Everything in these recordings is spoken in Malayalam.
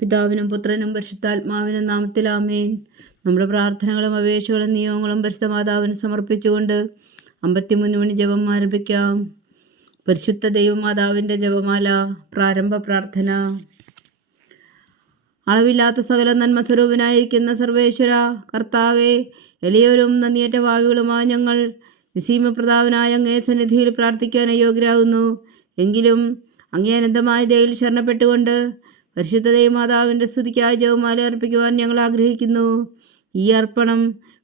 പിതാവിനും പുത്രനും പരിശുദ്ധാത്മാവിനും നാമത്തിൽ ആമേൻ. നമ്മുടെ പ്രാർത്ഥനകളും അപേക്ഷകളും നിയോഗങ്ങളും പരിശുദ്ധ മാതാവിന് സമർപ്പിച്ചുകൊണ്ട് 53 മണി ജപം ആരംഭിക്കാം. പരിശുദ്ധ ദൈവമാതാവിൻ്റെ ജപമാല. പ്രാരംഭ പ്രാർത്ഥന. അളവില്ലാത്ത സകല നന്മ സ്വരൂപനായിരിക്കുന്ന സർവേശ്വര കർത്താവെ, എളിയവരും നന്ദിയേറ്റ ഭാവികളുമായ ഞങ്ങൾ നിസീമപ്രതാപനായ അങ്ങേ സന്നിധിയിൽ പ്രാർത്ഥിക്കാൻ അയോഗ്യരാകുന്നു. എങ്കിലും അങ്ങേ അനന്തമായ ദയയിൽ ശരണപ്പെട്ടുകൊണ്ട് പരിശുദ്ധ ദൈവമാതാവിൻ്റെ സ്തുതിക്കായി ജപമാല അർപ്പിക്കുവാൻ ഞങ്ങൾ ആഗ്രഹിക്കുന്നു. ഈ അർപ്പണം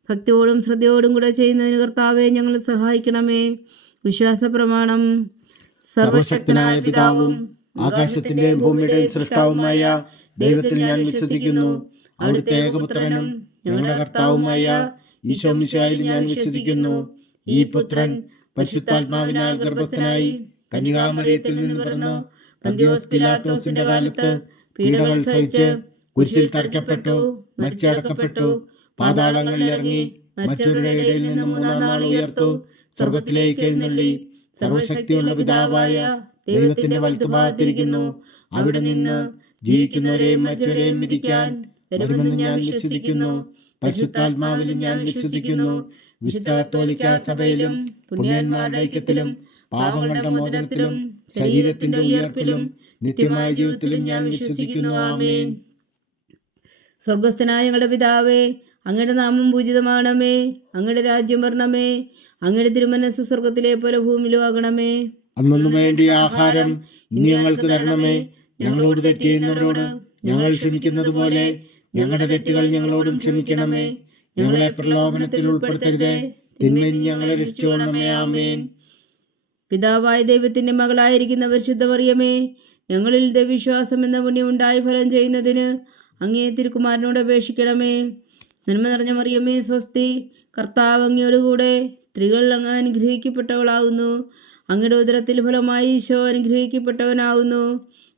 ഭക്തിയോടും ശ്രദ്ധയോടും കൂടെ ചെയ്യുന്നതിന് കർത്താവെ ഞങ്ങളെ സഹായിക്കണമേ. വിശ്വാസ പ്രമാണം. സർവശക്തനായ പിതാവും ആകാശത്തിന്റെയും ഭൂമിയുടെയും സൃഷ്ടാവുമായ ദൈവത്തിൽ ഞാൻ വിശ്വസിക്കുന്നു. അവിടുത്തെ ഏകപുത്രനും ഞങ്ങളുടെ കർത്താവുമായ ഈശോ മിശിഹായിൽ ഞാൻ വിശ്വസിക്കുന്നു. ഈ പുത്രൻ പരിശുദ്ധാത്മാവിനാൽ ഗർഭസ്ഥനായി കന്യകാമറിയത്തിൽ നിന്ന് പിറന്നു, പന്തിയോസ് പിലാത്തോസിന്റെ കാലത്ത് പീഡകൾ സഹിച്ച് കുരിശിൽ തറയ്ക്കപ്പെട്ടു, മരിച്ചടക്കപ്പെട്ടു, പാതാളങ്ങളിൽ ഇറങ്ങി മരിച്ചവരുടെ ഇടയിൽ നിന്ന് മൂന്നാം നാൾ ഉയർത്തു, സ്വർഗത്തിലേക്ക് എഴുന്നള്ളി, സർവശക്തിയുള്ള പിതാവായ ദൈവത്തിന്റെ വലത്തുഭാഗത്തിരിക്കുന്നു. അവിടെ നിന്ന് ജീവിക്കുന്നവരെയും മരിച്ചവരെയും വിധിക്കാൻ വരുമെന്ന് ഞാൻ വിശ്വസിക്കുന്നു. പരിശുദ്ധാത്മാവിലും ഞാൻ വിശ്വസിക്കുന്നു. വിശുദ്ധ കത്തോലിക്കാ സഭയിലും പുണ്യന്മാരുടെ ഐക്യത്തിലും പാപങ്ങളുടെ മോചനത്തിലും ശരീരത്തിന്റെ ഉയർപ്പിലും നിത്യമായ ജീവിതത്തിലും ഞാൻ വിശ്വസിക്കുന്നു. ആമേൻ. സ്വർഗസ്ഥനായ ഞങ്ങളുടെ പിതാവേ, അങ്ങയുടെ നാമം പൂജിതമാകണമേ. അങ്ങയുടെ രാജ്യം വരണമേ. അങ്ങയുടെ തിരുമനസ്സ് സ്വർഗത്തിലെ പോലെ ഭൂമിയിലും ആകണമേ. അന്നു വേണ്ടിയ ആഹാരം ഇനി ഞങ്ങൾക്ക് തരണമേ. ഞങ്ങളോട് തെറ്റ് ചെയ്യുന്നവരോട് ഞങ്ങൾ ക്ഷമിക്കുന്നത് പോലെ ഞങ്ങളുടെ തെറ്റുകൾ ഞങ്ങളോടും ക്ഷമിക്കണമേ. ഞങ്ങളെ പ്രലോഭനത്തിൽ ഉൾപ്പെടുത്തരുതേ, തിന്മയിൽ ഞങ്ങളെ രക്ഷിച്ചുകൊള്ളണമേ. ആമേൻ. പിതാവായ ദൈവത്തിന്റെ മകളായിരിക്കുന്ന പരിശുദ്ധ മറിയമേ, ഞങ്ങളിൽ ദൈവവിശ്വാസം എന്ന പുണ്യമുണ്ടായി ഫലം ചെയ്യുന്നതിന് അങ്ങേ തിരുക്കുമാരനോട് അപേക്ഷിക്കണമേ. നന്മ നിറഞ്ഞ മറിയമേ സ്വസ്തി, കർത്താവ് അങ്ങയോടുകൂടെ സ്ത്രീകൾ അങ്ങ് അനുഗ്രഹിക്കപ്പെട്ടവളാവുന്നു. അങ്ങയുടെ ഉദരത്തിൽ ഫലമായി ഈശോ അനുഗ്രഹിക്കപ്പെട്ടവനാവുന്നു.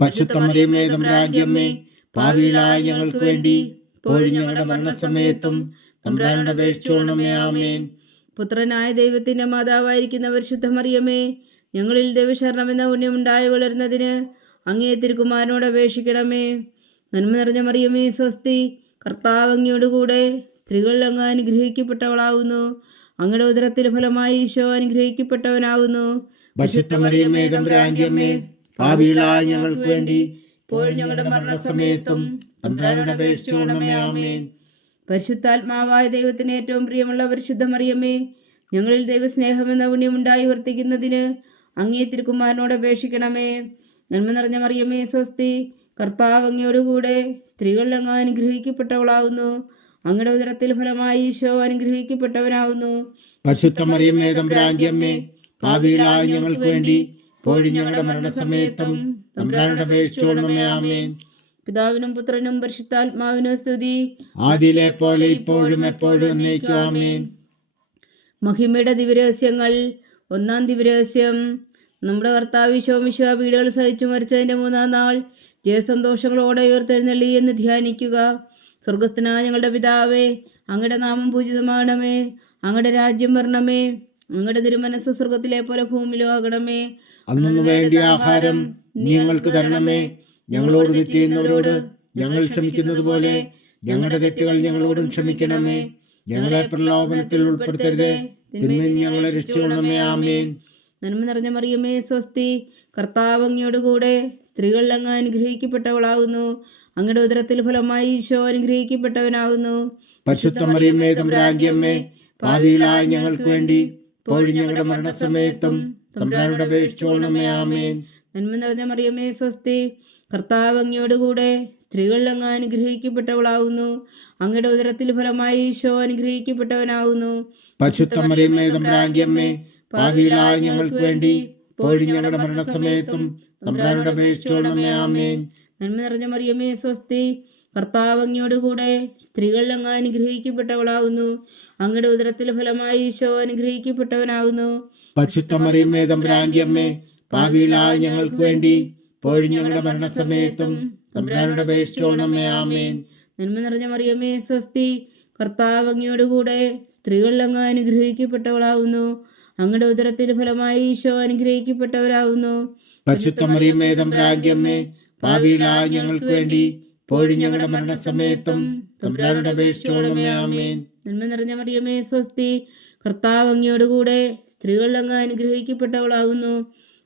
പരിശുദ്ധ മറിയമേ തമ്പുരാന്റമ്മേ, പാപികളായ ഞങ്ങൾക്ക് വേണ്ടി ഇപ്പോഴും ഞങ്ങളുടെ മരണസമയത്തും തമ്പുരാനോട് അപേക്ഷിച്ചുകൊള്ളണമേ. ആമേൻ. പുത്രനായ ദൈവത്തിന്റെ മാതാവായിരിക്കുന്ന പരിശുദ്ധ മറിയമേ, ഞങ്ങളിൽ ദൈവശരണം എന്ന പുണ്യമുണ്ടായി വളരുന്നതിന് അങ്ങേ തിരുക്കുമാരനോട് അപേക്ഷിക്കണമേ. നന്മ നിറഞ്ഞ മറിയമേ സ്വസ്തി, കർത്താവ് അങ്ങയോടുകൂടെ സ്ത്രീകൾ അങ്ങ് അനുഗ്രഹിക്കപ്പെട്ടവളാവുന്നു. അങ്ങയുടെ ഉദരത്തിൽ ഫലമായി ഈശോ അനുഗ്രഹിക്കപ്പെട്ടവനാവുന്നു. പരിശുദ്ധ മറിയമേ തമ്പുരാന്റമ്മേ, പാപികളായ ഞങ്ങൾക്ക് വേണ്ടി ഇപ്പോഴും ഞങ്ങളുടെ മരണസമയത്തും തമ്പുരാനോട് അപേക്ഷിച്ചുകൊള്ളണമേ. ആമേൻ. പരിശുദ്ധാത്മാവായ ദൈവത്തിന് ഏറ്റവും പ്രിയമുള്ള പരിശുദ്ധ മറിയമേ, ഞങ്ങളിൽ ദൈവസ്നേഹമെന്ന പുണ്യമുണ്ടായി വർത്തിക്കുന്നതിന് അങ്ങേ തിരുക്കുമാരനോട് അപേക്ഷിക്കണമേ. നന്മ നിറഞ്ഞ മറിയമേ സ്വസ്തി, കർത്താവ് അങ്ങയോടുകൂടെ സ്ത്രീകൾ അങ്ങ് അനുഗ്രഹിക്കപ്പെട്ടവളാവുന്നു. അങ്ങയുടെ ഉദരത്തിൽ ഫലമായി ഈശോ അനുഗ്രഹിക്കപ്പെട്ടവനാവുന്നു. പരിശുദ്ധ മറിയമേ തമ്പുരാന്റമ്മേ, പാപികളായ ഞങ്ങൾക്ക് വേണ്ടി ഇപ്പോഴും ഞങ്ങളുടെ മരണസമയത്തും തമ്പുരാനോട് അപേക്ഷിച്ചുകൊള്ളണമേ. ആമേൻ. പിതാവിനും പുത്രനും പരിശുദ്ധാത്മാവിനും സ്തുതി, ആദിയിലെ പോലെ ഇപ്പോഴും എപ്പോഴും എന്നേക്കും. ആമേൻ. മഹിമയുടെ ദിവരഹസ്യങ്ങൾ. ഒന്നാം ദിവരഹസ്യം. നമ്മുടെ കർത്താവ് ഈശോ മിശിഹാ പീഡകൾ സഹിച്ചു മരിച്ചതിൻ്റെ മൂന്നാം നാൾ ജയസന്തോഷങ്ങളോടെ ഉയർത്തെഴുന്നള്ളി എന്ന് ധ്യാനിക്കുക. സ്വർഗസ്ഥനായ ഞങ്ങളുടെ പിതാവേ, അങ്ങയുടെ നാമം പൂജിതമാകണമേ. അങ്ങയുടെ രാജ്യം വരണമേ. അങ്ങയുടെ തിരുമനസ്സ് സ്വർഗത്തിലെ പോലെ ഭൂമിയിലും ആകണമേ. അന്നു വേണ്ടിയ ആഹാരം നീ ഞങ്ങൾക്ക് തരണമേ. ഞങ്ങളോട് തെറ്റ് ചെയ്യുന്നവരോട് ഞങ്ങൾ ക്ഷമിക്കുന്നത് പോലെ ഞങ്ങളുടെ തെറ്റുകൾ ഞങ്ങളോടും ക്ഷമിക്കണമേ. ഞങ്ങളെ പ്രലോഭനത്തിൽ ഉൾപ്പെടുത്തരുതേ, തിന്മയിൽ ഞങ്ങളെ രക്ഷിച്ചുകൊള്ളണമേ. ആമേൻ. നന്മ നിറഞ്ഞ മറിയമേ സ്വസ്തി, കർത്താവ് അങ്ങയോടുകൂടെ സ്ത്രീകൾ അങ്ങ് അനുഗ്രഹിക്കപ്പെട്ടവളാവുന്നു. അങ്ങയുടെ ഉദരത്തിൽ ഫലമായി ഈശോ അനുഗ്രഹിക്കപ്പെട്ടവനാവുന്നു. പരിശുദ്ധ മറിയമേ തമ്പുരാന്റമ്മേ, പാപികളായ ഞങ്ങൾക്ക് വേണ്ടി ഇപ്പോഴും ഞങ്ങളുടെ മരണസമയത്തും തമ്പുരാനോട് അപേക്ഷിച്ചുകൊള്ളണമേ. ആമേൻ. നന്മ നിറഞ്ഞ മറിയമേ സ്വസ്തി, കർത്താവ് അങ്ങയോടുകൂടെ സ്ത്രീകൾ അങ്ങ് അനുഗ്രഹിക്കപ്പെട്ടവളാവുന്നു. അങ്ങയുടെ ഉദരത്തിൽ ഫലമായി ഈശോ അനുഗ്രഹിക്കപ്പെട്ടവനാവുന്നു. പരിശുദ്ധ മറിയമേ തമ്പുരാന്റമ്മേ, പാപികളായ ഞങ്ങൾക്ക് വേണ്ടി ഇപ്പോഴും ഞങ്ങളുടെ മരണസമയത്തും തമ്പുരാനോട് അപേക്ഷിച്ചുകൊള്ളണമേ. ആമേൻ. നന്മ നിറഞ്ഞ മറിയമേ സ്വസ്തി, കർത്താവ് അങ്ങയോടുകൂടെ സ്ത്രീകൾ അങ്ങ് അനുഗ്രഹിക്കപ്പെട്ടവളാവുന്നു. അങ്ങയുടെ ഉദരത്തിൽ ഫലമായി ഈശോ അനുഗ്രഹിക്കപ്പെട്ടവനാവുന്നു. പരിശുദ്ധ മറിയമേ തമ്പുരാന്റമ്മേ, പാപികളായ ഞങ്ങൾക്ക് വേണ്ടി ഇപ്പോഴും ഞങ്ങളുടെ മരണസമയത്തും തമ്പുരാനോട് അപേക്ഷിച്ചുകൊള്ളണമേ. ആമേൻ. നന്മ നിറഞ്ഞ മറിയമേ സ്വസ്തി, കർത്താവ് അങ്ങയോടുകൂടെ സ്ത്രീകൾ അങ്ങ് അനുഗ്രഹിക്കപ്പെട്ടവളാവുന്നു. അങ്ങയുടെ ഉദരത്തിൽ ഫലമായി ഈശോ അനുഗ്രഹിക്കപ്പെട്ടവരാവുന്നു. പരിശുദ്ധ മറിയമേ തമ്പുരാന്റമ്മേ, പാപികളായ ഞങ്ങൾക്ക് വേണ്ടി ഇപ്പോഴും ഞങ്ങളുടെ മരണസമയത്തും തമ്പുരാനോട് അപേക്ഷിച്ചോളമേ. ആമേൻ. നന്മ നിറഞ്ഞ മറിയമേ സ്വസ്തി, കർത്താവ് അങ്ങയോടുകൂടെ സ്ത്രീകളിൽ അങ്ങ് അനുഗ്രഹിക്കപ്പെട്ടവളാകുന്നു.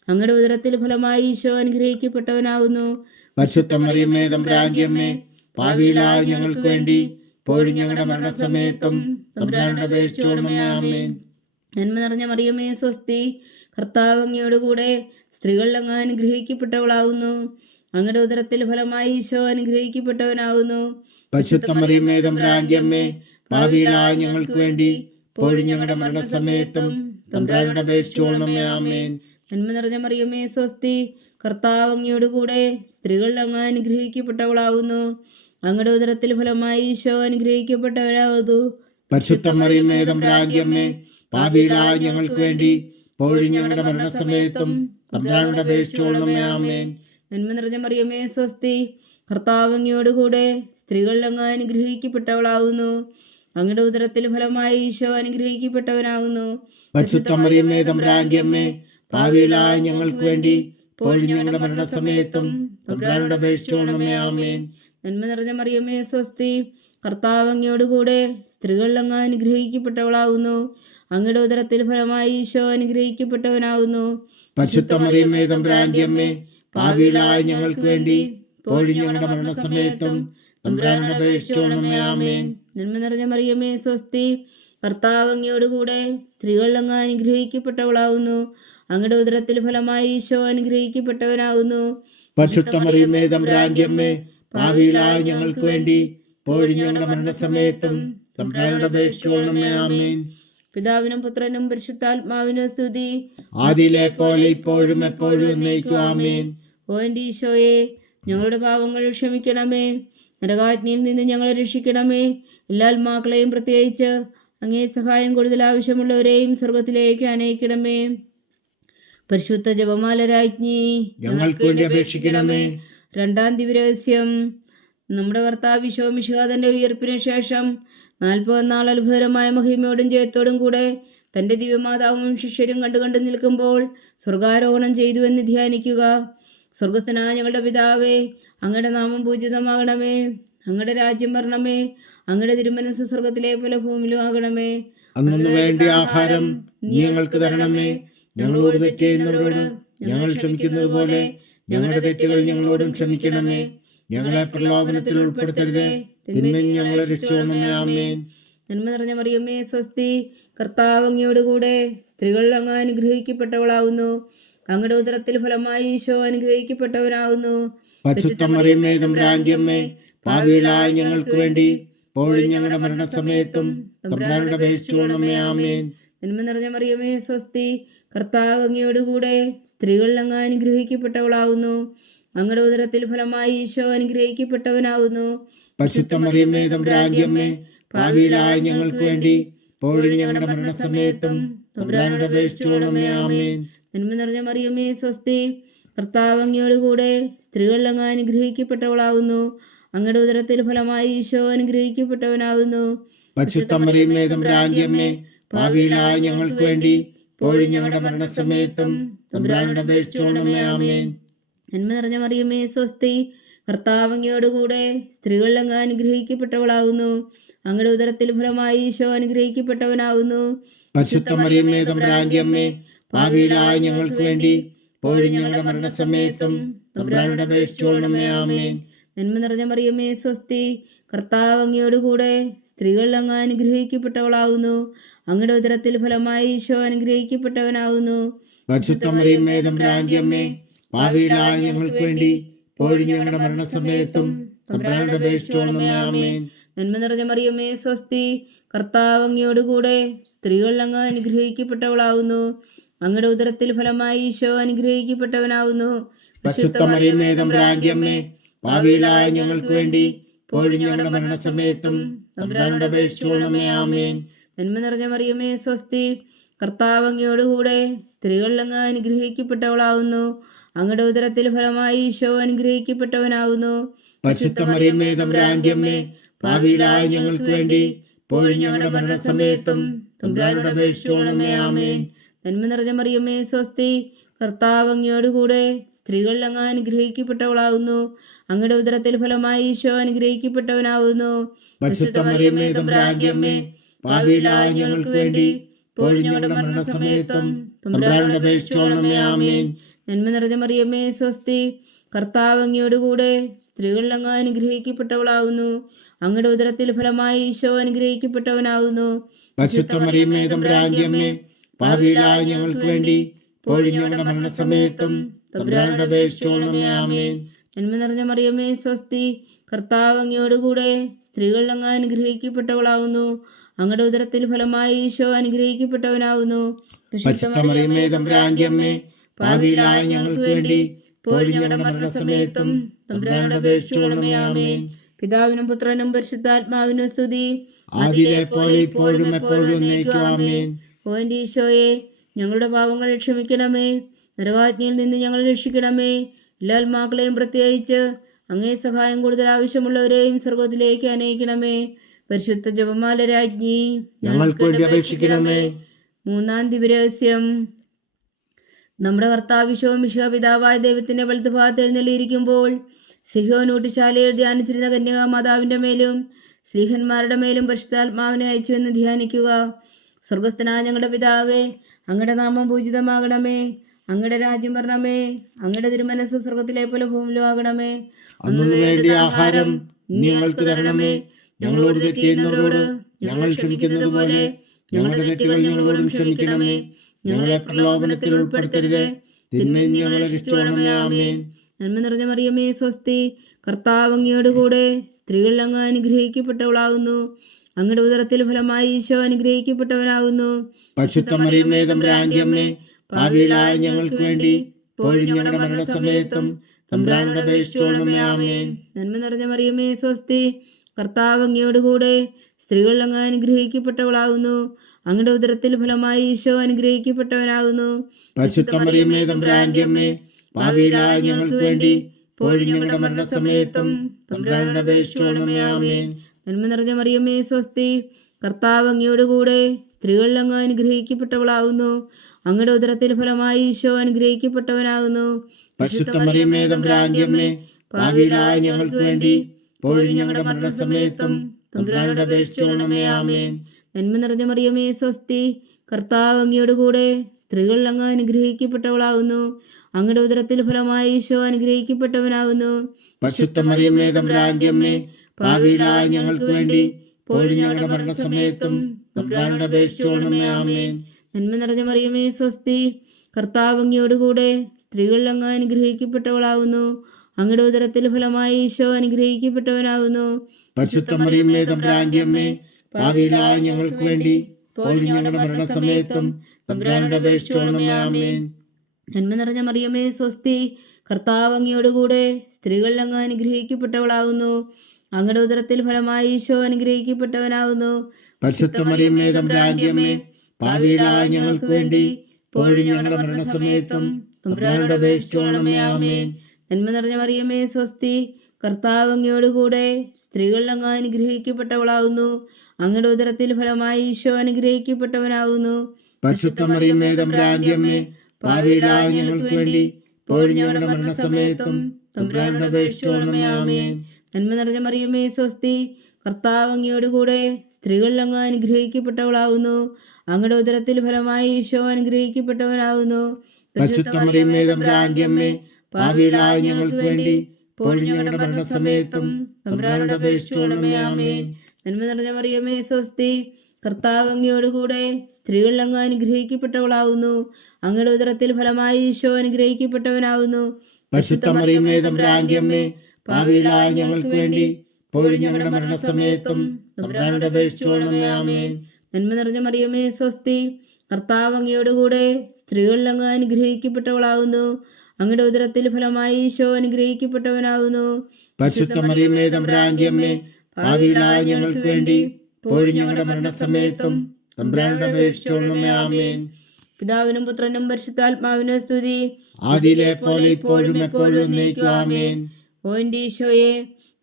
അങ്ങയുടെ ഉദരത്തിൽ ഫലമായി ഈശോ അനുഗ്രഹിക്കപ്പെട്ടവനാകുന്നു. പരിശുദ്ധ മറിയമേ തമ്പുരാന്റെ അമ്മേ, പാപികളായ ഞങ്ങൾക്ക് വേണ്ടി ഇപ്പോഴും ഞങ്ങളുടെ മരണസമയത്തും തമ്പുരാനോട് അപേക്ഷിച്ചോളമേ. ആമേൻ. നന്മ നിറഞ്ഞ മറിയമേ സ്വസ്തി, കർത്താവ് അങ്ങയോടുകൂടെ സ്ത്രീകളിൽ അങ്ങ് അനുഗ്രഹിക്കപ്പെട്ടവളാകുന്നു. അങ്ങയുടെ ഉദരത്തിൽ ഫലമായി ഈശോ അനുഗ്രഹിക്കപ്പെട്ടവനാകുന്നു. പരിശുദ്ധ മറിയമേ തമ്പുരാന്റെ അമ്മേ, പാപികളായ ഞങ്ങൾക്ക് വേണ്ടി ഇപ്പോഴും ഞങ്ങളുടെ മരണസമയത്തും തമ്പുരാനോട് അപേക്ഷിച്ചോളമേ. ആമേൻ. നന്മ നിറഞ്ഞ മറിയമേ സ്വസ്തി, കർത്താവ് അങ്ങയോടുകൂടെ സ്ത്രീകളിൽ അങ്ങ് അനുഗ്രഹിക്കപ്പെട്ടവളാകുന്നു. അങ്ങയുടെ ഉദരത്തിൽ ഫലമായി ഈശോ അനുഗ്രഹിക്കപ്പെട്ടവരാകുന്നു. പരിശുദ്ധ മറിയമേ തമ്പുരാന്റെ അമ്മേ, പാപികളായ ഞങ്ങൾക്ക് വേണ്ടി ഇപ്പോഴും ഞങ്ങളുടെ മരണസമയത്തും തമ്പുരാനോട് അപേക്ഷിച്ചോളമേ. ആമേൻ. നന്മ നിറഞ്ഞ മറിയമേ സ്വസ്തി, കർത്താവ് അങ്ങയോടുകൂടെ സ്ത്രീകളിൽ അങ്ങ് അനുഗ്രഹിക്കപ്പെട്ടവളാകുന്നു. അങ്ങയുടെ ഉദരത്തിൽ ഫലമായി ഈശോ അനുഗ്രഹിക്കപ്പെട്ടവനാകുന്നു. പരിശുദ്ധ മറിയമേ തമ്പുരാന്റെ അമ്മേ, പാപികളായ ഞങ്ങൾക്ക് വേണ്ടി ഇപ്പോഴും ഞങ്ങളുടെ മരണസമയത്തും തമ്പുരാനോട് അപേക്ഷിച്ചോളമേ. ആമേൻ. നന്മ നിറഞ്ഞ മറിയമേ സ്വസ്തി, കർത്താവ് അങ്ങയോടുകൂടെ സ്ത്രീകളിൽ അങ്ങ് അനുഗ്രഹിക്കപ്പെട്ടവളാകുന്നു. അങ്ങയുടെ ഉദരത്തിൽ ഫലമായി ഈശോ അനുഗ്രഹിക്കപ്പെട്ടവനാകുന്നു. പരിശുദ്ധ മറിയമേ തമ്പുരാന്റെ അമ്മേ, പാപികളായ ഞങ്ങൾക്ക് വേണ്ടി ഇപ്പോഴും ഞങ്ങളുടെ മരണസമയത്തും തമ്പുരാനോട് അപേക്ഷിച്ചോളമേ. ആമേൻ. നന്മ നിറഞ്ഞ മറിയമേ സ്വസ്തി, കർത്താവ് അങ്ങയോടുകൂടെ സ്ത്രീകളിൽ അങ്ങ് അനുഗ്രഹിക്കപ്പെട്ടവളാകുന്നു. അങ്ങയുടെ ഉദരത്തിൽ ഫലമായി ഈശോ അനുഗ്രഹിക്കപ്പെട്ടവനാകുന്നു. പരിശുദ്ധ മറിയമേ തമ്പുരാന്റെ അമ്മേ, പാപികളായ ഞങ്ങൾക്ക് വേണ്ടി ഇപ്പോഴും ഞങ്ങളുടെ മരണസമയത്തും തമ്പുരാനോട് അപേക്ഷിച്ചോളമേ. ആമേൻ. പിതാവിനും പുത്രനും പരിശുദ്ധാത്മാവിനും സ്തുതി, ആദിയിലെ പോലെ ഇപ്പോഴും എപ്പോഴും എന്നേക്കും. ആമേൻ. ഓ എൻ്റെ ഈശോയെ, ഞങ്ങളുടെ പാവങ്ങൾ ക്ഷമിക്കണമേ. നരകാഗ്നിയിൽ നിന്ന് ഞങ്ങളെ രക്ഷിക്കണമേ. എല്ലാ ആത്മാക്കളെയും, പ്രത്യേകിച്ച് അങ്ങേ സഹായം കൂടുതൽ ആവശ്യമുള്ളവരെയും സ്വർഗത്തിലേക്ക് അനയിക്കണമേ. പരിശുദ്ധ ജപമാല രാജ്ഞി, ഞങ്ങൾക്ക് വേണ്ടി അപേക്ഷിക്കണമേ. രണ്ടാം ദിവ്യരഹസ്യം. നമ്മുടെ കർത്താവ് ഈശോ മിശിഹാ തൻ്റെ ഉയർപ്പിനു ശേഷം 40 നാൾ അത്ഭുതകരമായ മഹിമയോടും ജയത്തോടും കൂടെ തൻ്റെ ദിവ്യമാതാവും ശിഷ്യരും കണ്ടു നിൽക്കുമ്പോൾ സ്വർഗാരോഹണം ചെയ്തു എന്ന് ധ്യാനിക്കുക. സ്വർഗസ്ഥനായ ഞങ്ങളുടെ പിതാവേ, അങ്ങയുടെ നാമം പൂജിതമാകണമേ. അങ്ങയുടെ രാജ്യം വരണമേ. അങ്ങയുടെ തിരുമനസ്സ് സ്വർഗത്തിലെ പോലെ ഭൂമിയിലും ആകണമേ. അന്നു വേണ്ട ആഹാരം നീ ഞങ്ങൾക്ക് തരണമേ. ഞങ്ങളോട് തെറ്റ് ചെയ്യുന്നവരോട് ഞങ്ങൾ ക്ഷമിക്കുന്നത് പോലെ ഞങ്ങളുടെ തെറ്റുകൾ ഞങ്ങളോടും ക്ഷമിക്കണമേ. ഞങ്ങളെ പ്രലോഭനത്തിൽ ഉൾപ്പെടുത്തരുതേ, തിന്മയിൽ ഞങ്ങളെ രക്ഷിക്കണമേ. ആമേൻ. നന്മ നിറഞ്ഞ മറിയമേ സ്വസ്തി, കർത്താവ് അങ്ങയോടുകൂടെ സ്ത്രീകളിൽ അങ്ങ് അനുഗ്രഹിക്കപ്പെട്ടവളാവുന്നു. അങ്ങയുടെ ഉദരത്തിൽ ഫലമായി ഈശോ അനുഗ്രഹിക്കപ്പെട്ടവനാവുന്നു. പരിശുദ്ധ മറിയമേ തമ്പുരാന്റെ അമ്മേ, പാപികളായ ഞങ്ങൾക്ക് വേണ്ടി ഇപ്പോഴും ഞങ്ങളുടെ മരണസമയത്തും തമ്പുരാനോട് അപേക്ഷിച്ചോളമേ. ആമേൻ. നന്മ നിറഞ്ഞ മറിയമേ സ്വസ്തി, കർത്താവ് അങ്ങയോടുകൂടെ സ്ത്രീകളിൽ അങ്ങ് അനുഗ്രഹിക്കപ്പെട്ടവളാവുന്നു. അങ്ങയുടെ ഉദരത്തിൽ ഫലമായി ഈശോ അനുഗ്രഹിക്കപ്പെട്ടവനാവുന്നു. പരിശുദ്ധ മറിയമേ തമ്പുരാന്റെ അമ്മേ, പാപികളായ ഞങ്ങൾക്ക് വേണ്ടി ഇപ്പോഴും ഞങ്ങളുടെ മരണസമയത്തും തമ്പുരാനോട് അപേക്ഷിച്ചോളമേ. ആമേൻ. നന്മ നിറഞ്ഞ മറിയമേ സ്വസ്തി, കർത്താവ് അങ്ങയോടുകൂടെ സ്ത്രീകളിൽ അങ്ങ് അനുഗ്രഹിക്കപ്പെട്ടവളാവുന്നു. അങ്ങയുടെ ഉദരത്തിൽ ഫലമായി ഈശോ അനുഗ്രഹിക്കപ്പെട്ടവനാവുന്നു. പരിശുദ്ധ മറിയമേ തമ്പുരാന്റെ അമ്മേ, പാപികളായ ഞങ്ങൾക്ക് വേണ്ടി ഇപ്പോഴും ഞങ്ങളുടെ മരണസമയത്തും തമ്പുരാനോട് അപേക്ഷിച്ചോളമേ. ആമേൻ. നന്മ നിറഞ്ഞ മറിയമേ സ്വസ്തി, കർത്താവ് അങ്ങയോടുകൂടെ സ്ത്രീകളിൽ അങ്ങ് അനുഗ്രഹിക്കപ്പെട്ടവളാവുന്നു. അങ്ങയുടെ ഉദരത്തിൽ ഫലമായി ഈശോ അനുഗ്രഹിക്കപ്പെട്ടവനാവുന്നു. പരിശുദ്ധ മറിയമേ തമ്പുരാന്റെ അമ്മേ, പാപികളായ ഞങ്ങൾക്ക് വേണ്ടി ഇപ്പോഴും ഞങ്ങളുടെ മരണസമയത്തും തമ്പുരാനോട് അപേക്ഷിച്ചോളമേ. ആമേൻ. നന്മ നിറഞ്ഞ മറിയമേ സ്വസ്തി, കർത്താവ് അങ്ങയോടുകൂടെ സ്ത്രീകളിൽ അങ്ങ് അനുഗ്രഹിക്കപ്പെട്ടവളാവുന്നു. അങ്ങയുടെ ഉദരത്തിൽ ഫലമായി ഈശോ അനുഗ്രഹിക്കപ്പെട്ടവനാവുന്നു. പരിശുദ്ധ മറിയമേ തമ്പുരാന്റെ അമ്മേ, പാപികളായ ഞങ്ങൾക്ക് വേണ്ടി ഇപ്പോഴും ഞങ്ങളുടെ മരണസമയത്തും തമ്പുരാനോട് അപേക്ഷിച്ചോളമേ. ആമേൻ. നന്മ നിറഞ്ഞ മറിയമേ സ്വസ്തി, കർത്താവ് അങ്ങയോടുകൂടെ സ്ത്രീകളിൽ അങ്ങ് അനുഗ്രഹിക്കപ്പെട്ടവളാവുന്നു. അങ്ങയുടെ ഉദരത്തിൽ ഫലമായി ഈശോ അനുഗ്രഹിക്കപ്പെട്ടവനാവുന്നു. പരിശുദ്ധ മറിയമേ തമ്പുരാന്റെ അമ്മേ, പാപികളായ ഞങ്ങൾക്ക് വേണ്ടി ഇപ്പോഴും ഞങ്ങളുടെ മരണസമയത്തും തമ്പുരാനോട് അപേക്ഷിച്ചോളമേ. ആമേൻ. നന്മ നിറഞ്ഞ മറിയമേ സ്വസ്തി, കർത്താവ് അങ്ങയോടുകൂടെ സ്ത്രീകളിൽ അങ്ങ് അനുഗ്രഹിക്കപ്പെട്ടവളാവുന്നു. അങ്ങയുടെ ഉദരത്തിൽ ഫലമായി ഈശോ അനുഗ്രഹിക്കപ്പെട്ടവനാവുന്നു. പരിശുദ്ധ മറിയമേ തമ്പുരാന്റെ അമ്മേ, പാപികളായ ഞങ്ങൾക്ക് വേണ്ടി ഇപ്പോഴും ഞങ്ങളുടെ മരണസമയത്തും തമ്പുരാനോട് അപേക്ഷിച്ചോളമേ. ആമേൻ. നന്മ നിറഞ്ഞ മറിയമേ സ്വസ്തി, കർത്താവ് അങ്ങയോടുകൂടെ സ്ത്രീകളിൽ അങ്ങ് അനുഗ്രഹിക്കപ്പെട്ടവളാവുന്നു. അങ്ങയുടെ ഉദരത്തിൽ ഫലമായി ഈശോ അനുഗ്രഹിക്കപ്പെട്ടവനാവുന്നു. പരിശുദ്ധ മറിയമേ തമ്പുരാന്റെ അമ്മേ, പാപികളായ ഞങ്ങൾക്ക് വേണ്ടി ഇപ്പോഴും ഞങ്ങളുടെ മരണസമയത്തും തമ്പുരാനോട് അപേക്ഷിച്ചുകൊള്ളണമേ. ആമേൻ. നന്മ നിറഞ്ഞ മറിയമേ സ്വസ്തി, കർത്താവ് അങ്ങയോടുകൂടെ സ്ത്രീകളിൽ അങ്ങ് അനുഗ്രഹിക്കപ്പെട്ടവളാവുന്നു. അങ്ങയുടെ ഉദരത്തിൽ ഫലമായി ഈശോ അനുഗ്രഹിക്കപ്പെട്ടവനാവുന്നു. പരിശുദ്ധ മറിയമേ തമ്പുരാന്റെ അമ്മേ, പാപികളായ ഞങ്ങൾക്ക് വേണ്ടി ഇപ്പോഴും ഞങ്ങളുടെ മരണസമയത്തും തമ്പുരാനോട് അപേക്ഷിച്ചുകൊള്ളണമേ. ആമേൻ. നന്മ നിറഞ്ഞ മറിയമേ സ്വസ്തി, കർത്താവ് അങ്ങയോടുകൂടെ സ്ത്രീകളിൽ അങ്ങ് അനുഗ്രഹിക്കപ്പെട്ടവളാവുന്നു. അങ്ങയുടെ ഉദരത്തിൽ ഫലമായി ഈശോ അനുഗ്രഹിക്കപ്പെട്ടവനാവുന്നു. പരിശുദ്ധ മറിയമേ തമ്പുരാന്റെ അമ്മേ, പാപികളായ ഞങ്ങൾക്ക് വേണ്ടി ഇപ്പോഴും ഞങ്ങളുടെ മരണസമയത്തും തമ്പുരാനോട് അപേക്ഷിച്ചുകൊള്ളണമേ. ആമേൻ. പിതാവിനും പുത്രനും പരിശുദ്ധാത്മാവിനും സ്തുതി, ആദിയിലെ പോലെ ഇപ്പോഴും എപ്പോഴും എന്നേക്കും. ആമേൻ. ഓ എൻ്റെ ഈശോയെ, ഞങ്ങളുടെ പാപങ്ങൾ ക്ഷമിക്കണമേ, നരകാജ്ഞയിൽ നിന്ന് ഞങ്ങൾ രക്ഷിക്കണമേ. എല്ലാ ആത്മാക്കളെയും പ്രത്യേകിച്ച് അങ്ങേ സഹായം കൂടുതൽ ആവശ്യമുള്ളവരെയും സ്വർഗത്തിലേക്ക് അനയിക്കണമേ. പരിശുദ്ധ ജപമാല രാജ്ഞി, ഞങ്ങൾക്ക് വേണ്ടി അപേക്ഷിക്കണമേ. മൂന്നാം ദിവരഹസ്യം. നമ്മുടെ കർത്താവിശോ മിശിഹ പിതാവായ ദൈവത്തിന്റെ വലത്തുഭാഗത്ത് എഴുന്നള്ളിയിരിക്കുമ്പോൾ സിഹോൻ ഊട്ടുശാലയിൽ ധ്യാനിച്ചിരുന്ന കന്യകാ മാതാവിന്റെ മേലും സ്ലീഹന്മാരുടെ മേലും പരിശുദ്ധാത്മാവിനെ അയച്ചു എന്ന് ധ്യാനിക്കുക. സ്വർഗസ്ഥനായ ഞങ്ങളുടെ പിതാവേ, അങ്ങയുടെ നാമം പൂജിതമാകണമേ. അങ്ങയുടെ രാജ്യം വരണമേ. അങ്ങയുടെ തിരുമനസ്സ് സ്വർഗത്തിലെ പോലെ ഭൂമിയിലും ആകണമേ. അന്നു വേണ്ട ആഹാരം ഞങ്ങൾക്ക് തരണമേ. ഞങ്ങളോട് തെറ്റ് ചെയ്യുന്നവരോട് ഞങ്ങൾ ക്ഷമിക്കുന്നത് പോലെ ഞങ്ങളുടെ തെറ്റുകൾ ഞങ്ങളോടും ക്ഷമിക്കണമേ. ഞങ്ങളെ പ്രലോഭനത്തിൽ ഉൾപ്പെടുത്തരുത്, തിന്മയിൽ നിന്ന് ഞങ്ങളെ രക്ഷിച്ചുകൊള്ളണമേ. ആമേൻ. നന്മ നിറഞ്ഞ മറിയമേ സ്വസ്തി, കർത്താവ് അങ്ങയോടുകൂടെ സ്ത്രീകളിൽ അങ്ങ് അനുഗ്രഹിക്കപ്പെട്ടവളാവുന്നു. അങ്ങയുടെ ഉദരത്തിൽ ഫലമായി ഈശോ അനുഗ്രഹിക്കപ്പെട്ടവനാവുന്നു. പരിശുദ്ധ മറിയമേ തമ്പുരാന്റെ അമ്മേ, പാപികളായ ഞങ്ങൾക്ക് വേണ്ടി ഇപ്പോഴും ഞങ്ങളുടെ മരണസമയത്തും തമ്പുരാനോട് അപേക്ഷിച്ചുകൊള്ളണമേ. ആമേൻ. നന്മ നിറഞ്ഞ മറിയമേ സ്വസ്തി, കർത്താവ് അങ്ങയോടുകൂടെ സ്ത്രീകളിൽ അങ്ങ് അനുഗ്രഹിക്കപ്പെട്ടവളാവുന്നു. അങ്ങയുടെ ഉദരത്തിൽ ഫലമായി ഈശോ അനുഗ്രഹിക്കപ്പെട്ടവനാവുന്നു. പരിശുദ്ധ മറിയമേ തമ്പുരാന്റെ അമ്മേ, പാപികളായ ഞങ്ങൾക്ക് വേണ്ടി ഇപ്പോഴും ഞങ്ങളുടെ മരണസമയത്തും തമ്പുരാനോട് അപേക്ഷിച്ചുകൊള്ളണമേ. ആമേൻ. നന്മ നിറഞ്ഞ മറിയമേ സ്വസ്തി, കർത്താവ് അങ്ങയോടുകൂടെ സ്ത്രീകളിൽ അങ്ങ് അനുഗ്രഹിക്കപ്പെട്ടവളാവുന്നു. അങ്ങയുടെ ഉദരത്തിൽ ഫലമായി ഈശോ അനുഗ്രഹിക്കപ്പെട്ടവനാവുന്നു. പരിശുദ്ധ മറിയമേ തമ്പുരാന്റെ അമ്മേ, പാപികളായ ഞങ്ങൾക്ക് വേണ്ടി ഇപ്പോഴും ഞങ്ങളുടെ മരണസമയത്തും തമ്പുരാനോട് അപേക്ഷിച്ചുകൊള്ളണമേ. ആമേൻ. നന്മ നിറഞ്ഞ മറിയമേ സ്വസ്തി, കർത്താവ് അങ്ങയോടുകൂടെ സ്ത്രീകളിൽ അങ്ങ് അനുഗ്രഹിക്കപ്പെട്ടവളാവുന്നു. അങ്ങയുടെ ഉദരത്തിൽ ഫലമായി ഈശോ അനുഗ്രഹിക്കപ്പെട്ടവനാവുന്നു. പരിശുദ്ധ മറിയമേ തമ്പുരാന്റെ അമ്മേ, പാപികളായ ഞങ്ങൾക്ക് വേണ്ടി ഇപ്പോഴും ഞങ്ങളുടെ മരണസമയത്തും തമ്പുരാനോട് അപേക്ഷിച്ചുകൊള്ളണമേ. ആമേൻ. നന്മ നിറഞ്ഞ മറിയമേ സ്വസ്തി, കർത്താവ് അങ്ങയോടുകൂടെ സ്ത്രീകളിൽ അങ്ങ് അനുഗ്രഹിക്കപ്പെട്ടവളാവുന്നു. അങ്ങയുടെ ഉദരത്തിൽ ഫലമായി ഈശോ അനുഗ്രഹിക്കപ്പെട്ടവനാവുന്നു. പരിശുദ്ധ മറിയമേ തമ്പുരാന്റെ അമ്മേ, പാപികളായ ഞങ്ങൾക്ക് വേണ്ടി ഇപ്പോഴും ഞങ്ങളുടെ മരണസമയത്തും തമ്പുരാനോട് അപേക്ഷിച്ചുകൊള്ളണമേ. ആമേൻ. നന്മ നിറഞ്ഞ മറിയമേ സ്വസ്തി, കർത്താവ് അങ്ങയോടുകൂടെ സ്ത്രീകളിൽ അങ്ങ് അനുഗ്രഹിക്കപ്പെട്ടവളാവുന്നു. അങ്ങയുടെ ഉദരത്തിൽ ഫലമായി ഈശോ അനുഗ്രഹിക്കപ്പെട്ടവനാവുന്നു. പരിശുദ്ധ മറിയമേ തമ്പുരാന്റെ അമ്മേ, പാപികളായ ഞങ്ങൾക്ക് വേണ്ടി ഇപ്പോഴും ഞങ്ങളുടെ മരണസമയത്തും തമ്പുരാനോട് അപേക്ഷിച്ചുകൊള്ളണമേ. ആമേൻ. നന്മ നിറഞ്ഞ മറിയമേ സ്വസ്തി, കർത്താവ് അങ്ങയോടുകൂടെ സ്ത്രീകളിൽ അങ്ങ് അനുഗ്രഹിക്കപ്പെട്ടവളാവുന്നു. അങ്ങയുടെ ഉദരത്തിൽ ഫലമായി ഈശോ അനുഗ്രഹിക്കപ്പെട്ടവനാവുന്നു. പരിശുദ്ധ മറിയമേ തമ്പുരാന്റെ അമ്മേ, പാപികളായ ഞങ്ങൾക്ക് വേണ്ടി ഇപ്പോഴും ഞങ്ങളുടെ മരണസമയത്തും തമ്പുരാനോട് അപേക്ഷിച്ചുകൊള്ളണമേ. ആമേൻ. നന്മ നിറഞ്ഞ മറിയമേ സ്വസ്തി, കർത്താവ് അങ്ങയോടുകൂടെ സ്ത്രീകളിൽ അങ്ങ് അനുഗ്രഹിക്കപ്പെട്ടവളാവുന്നു. അങ്ങയുടെ ഉദരത്തിൽ ഫലമായി ഈശോ അനുഗ്രഹിക്കപ്പെട്ടവനാവുന്നു. പരിശുദ്ധ മറിയമേ തമ്പുരാന്റെ അമ്മേ, പാപികളായ ഞങ്ങൾക്ക് വേണ്ടി ഇപ്പോഴും ഞങ്ങളുടെ മരണസമയത്തും തമ്പുരാനോട് അപേക്ഷിച്ചുകൊള്ളണമേ. ആമേൻ. നന്മ നിറഞ്ഞ മറിയമേ സ്വസ്തി, കർത്താവ് അങ്ങയോടുകൂടെ സ്ത്രീകളിൽ അങ്ങ് അനുഗ്രഹിക്കപ്പെട്ടവളാവുന്നു. അങ്ങയുടെ ഉദരത്തിൽ ഫലമായി ഈശോ അനുഗ്രഹിക്കപ്പെട്ടവനാവുന്നു. പരിശുദ്ധ മറിയമേ തമ്പുരാന്റെ അമ്മേ, പാപികളായ ഞങ്ങൾക്ക് വേണ്ടി ഇപ്പോഴും ഞങ്ങളുടെ മരണസമയത്തും തമ്പുരാനോട് അപേക്ഷിച്ചുകൊള്ളണമേ. ആമേൻ. നന്മ നിറഞ്ഞ മറിയമേ സ്വസ്തി, കർത്താവ് അങ്ങയോടുകൂടെ സ്ത്രീകളിൽ അങ്ങ് അനുഗ്രഹിക്കപ്പെട്ടവളാവുന്നു. അങ്ങയുടെ ഉദരത്തിൽ ഫലമായി ഈശോ അനുഗ്രഹിക്കപ്പെട്ടവനാവുന്നു. പരിശുദ്ധ മറിയമേ തമ്പുരാന്റെ അമ്മേ, പാപികളായ ഞങ്ങൾക്ക് വേണ്ടി ഇപ്പോഴും ഞങ്ങളുടെ മരണസമയത്തും തമ്പുരാനോട് അപേക്ഷിച്ചുകൊള്ളണമേ. ആമേൻ. പിതാവിനും പുത്രനും പരിശുദ്ധാത്മാവിനും സ്തുതി, ആദിയിലെ പോലെ ഇപ്പോഴും എപ്പോഴും എന്നേക്കും. ആമേൻ. ഓ എൻ്റെ ഈശോയെ,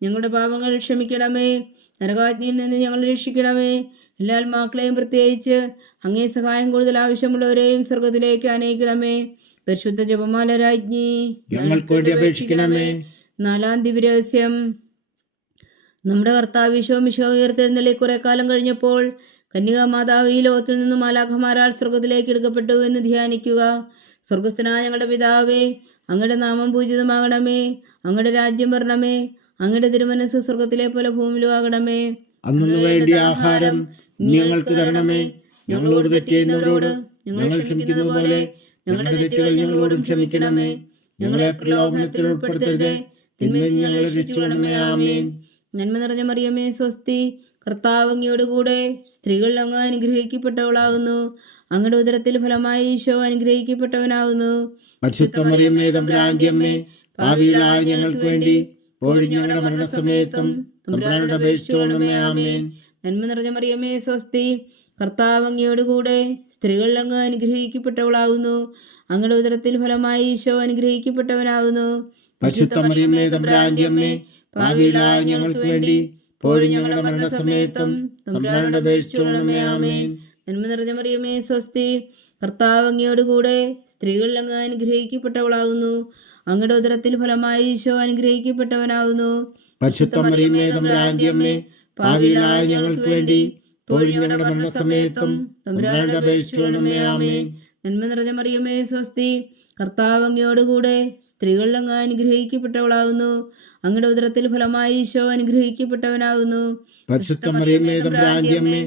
ഞങ്ങളുടെ പാപങ്ങൾ ക്ഷമിക്കണമേ, നരകാജ്ഞയിൽ നിന്ന് ഞങ്ങൾ രക്ഷിക്കണമേ. എല്ലാ ആത്മാക്കളെയും പ്രത്യേകിച്ച് അങ്ങേ സഹായം കൂടുതൽ ആവശ്യമുള്ളവരെയും സ്വർഗത്തിലേക്ക് അനയിക്കണമേ. പരിശുദ്ധ ജപമാല രാജ്ഞി, ഞങ്ങൾക്ക് വേണ്ടി അപേക്ഷിക്കണമേ. നാലാം ദിവ്യരഹസ്യം. നമ്മുടെ കർത്താവ് ഈശോ ഉയർത്തെഴുന്നള്ളി കുറെ കാലം കഴിഞ്ഞപ്പോൾ കന്യകാമാതാവ് ഈ ലോകത്തിൽ നിന്ന് മാലാഖമാരാൽ സ്വർഗത്തിലേക്ക് എടുക്കപ്പെട്ടു എന്ന് ധ്യാനിക്കുക. സ്വർഗസ്ഥനായ ഞങ്ങളുടെ പിതാവേ, അങ്ങയുടെ നാമം പൂജിതമാകണമേ. അങ്ങയുടെ രാജ്യം വരണമേ. അങ്ങയുടെ തിരുമനസ്സ് സ്വർഗത്തിലെ പോലെ ഭൂമിയിലും ആകണമേ. അന്നു വേണ്ടിയ ആഹാരം ഞങ്ങൾക്ക് തരണമേ. ഞങ്ങളോട് തെറ്റ് ചെയ്യുന്നവരോട് ഞങ്ങൾ ക്ഷമിക്കുന്നത് പോലെ ഞങ്ങളുടെ തെറ്റുകൾ ഞങ്ങളോടും ക്ഷമിക്കണമേ. ഞങ്ങളെ പ്രലോഭനത്തിൽ ഉൾപ്പെടുത്തരുതേ, തിന്മയിൽ നിന്ന് ഞങ്ങളെ രക്ഷിക്കണമേ. ആമേൻ. നന്മ നിറഞ്ഞ മറിയമേ, സ്വസ്തി. കർത്താവ് അങ്ങയോട് കൂടെ സ്ത്രീകൾ അങ്ങ് അനുഗ്രഹിക്കപ്പെട്ടവളാകുന്നു. അങ്ങയുടെ ഉദരത്തിൽ ഫലമായി ഈശോ അനുഗ്രഹിക്കപ്പെട്ടവനാകുന്നു. പരിശുദ്ധ മറിയമേ, തമ്പുരാന്റെ അമ്മേ, പാപികളായ ഞങ്ങൾക്ക് വേണ്ടി ഇപ്പോഴും ഞങ്ങളുടെ മരണസമയത്തും തമ്പുരാനോട് അപേക്ഷിച്ചുകൊള്ളണമേ. ആമേൻ. നന്മ നിറഞ്ഞ മറിയമേ, സ്വസ്തി. കർത്താവ് അങ്ങയോട് കൂടെ സ്ത്രീകൾ അങ്ങ് അനുഗ്രഹിക്കപ്പെട്ടവളാകുന്നു. അങ്ങയുടെ ഉദരത്തിൽ ഫലമായി ഈശോ അനുഗ്രഹിക്കപ്പെട്ടവനാകുന്നു. പരിശുദ്ധ മറിയമേ, തമ്പുരാന്റെ അമ്മേ, പാപികളായ ഞങ്ങൾക്ക് വേണ്ടി ഇപ്പോഴും ഞങ്ങളുടെ മരണസമയത്തും തമ്പുരാനോട് അപേക്ഷിച്ചുകൊള്ളണമേ. ആമേൻ. നന്മ നിറഞ്ഞ മറിയമേ, സ്വസ്തി. കർത്താവ് അങ്ങയോട് കൂടെ സ്ത്രീകൾ അങ്ങ് അനുഗ്രഹിക്കപ്പെട്ടവളാകുന്നു. അങ്ങയുടെ ഉദരത്തിൽ ഫലമായി ഈശോ അനുഗ്രഹിക്കപ്പെട്ടവനാകുന്നു. പരിശുദ്ധ മറിയമേ, തമ്പുരാന്റെ അമ്മേ, പാപികളായ ഞങ്ങൾക്ക് വേണ്ടി ഇപ്പോഴും ഞങ്ങളുടെ മരണസമയത്തും തമ്പുരാനോട് അപേക്ഷിച്ചുകൊള്ളണമേ. ആമേൻ. നന്മ നിറഞ്ഞ മറിയമേ, സ്വസ്തി. കർത്താവ് അങ്ങയോട് കൂടെ സ്ത്രീകൾ അങ്ങ് അനുഗ്രഹിക്കപ്പെട്ടവളാകുന്നു. അങ്ങയുടെ ഉദരത്തിൽ ഫലമായി ഈശോ അനുഗ്രഹിക്കപ്പെട്ടവനാകുന്നു. പരിശുദ്ധ മറിയമേ, തമ്പുരാന്റെ അമ്മേ,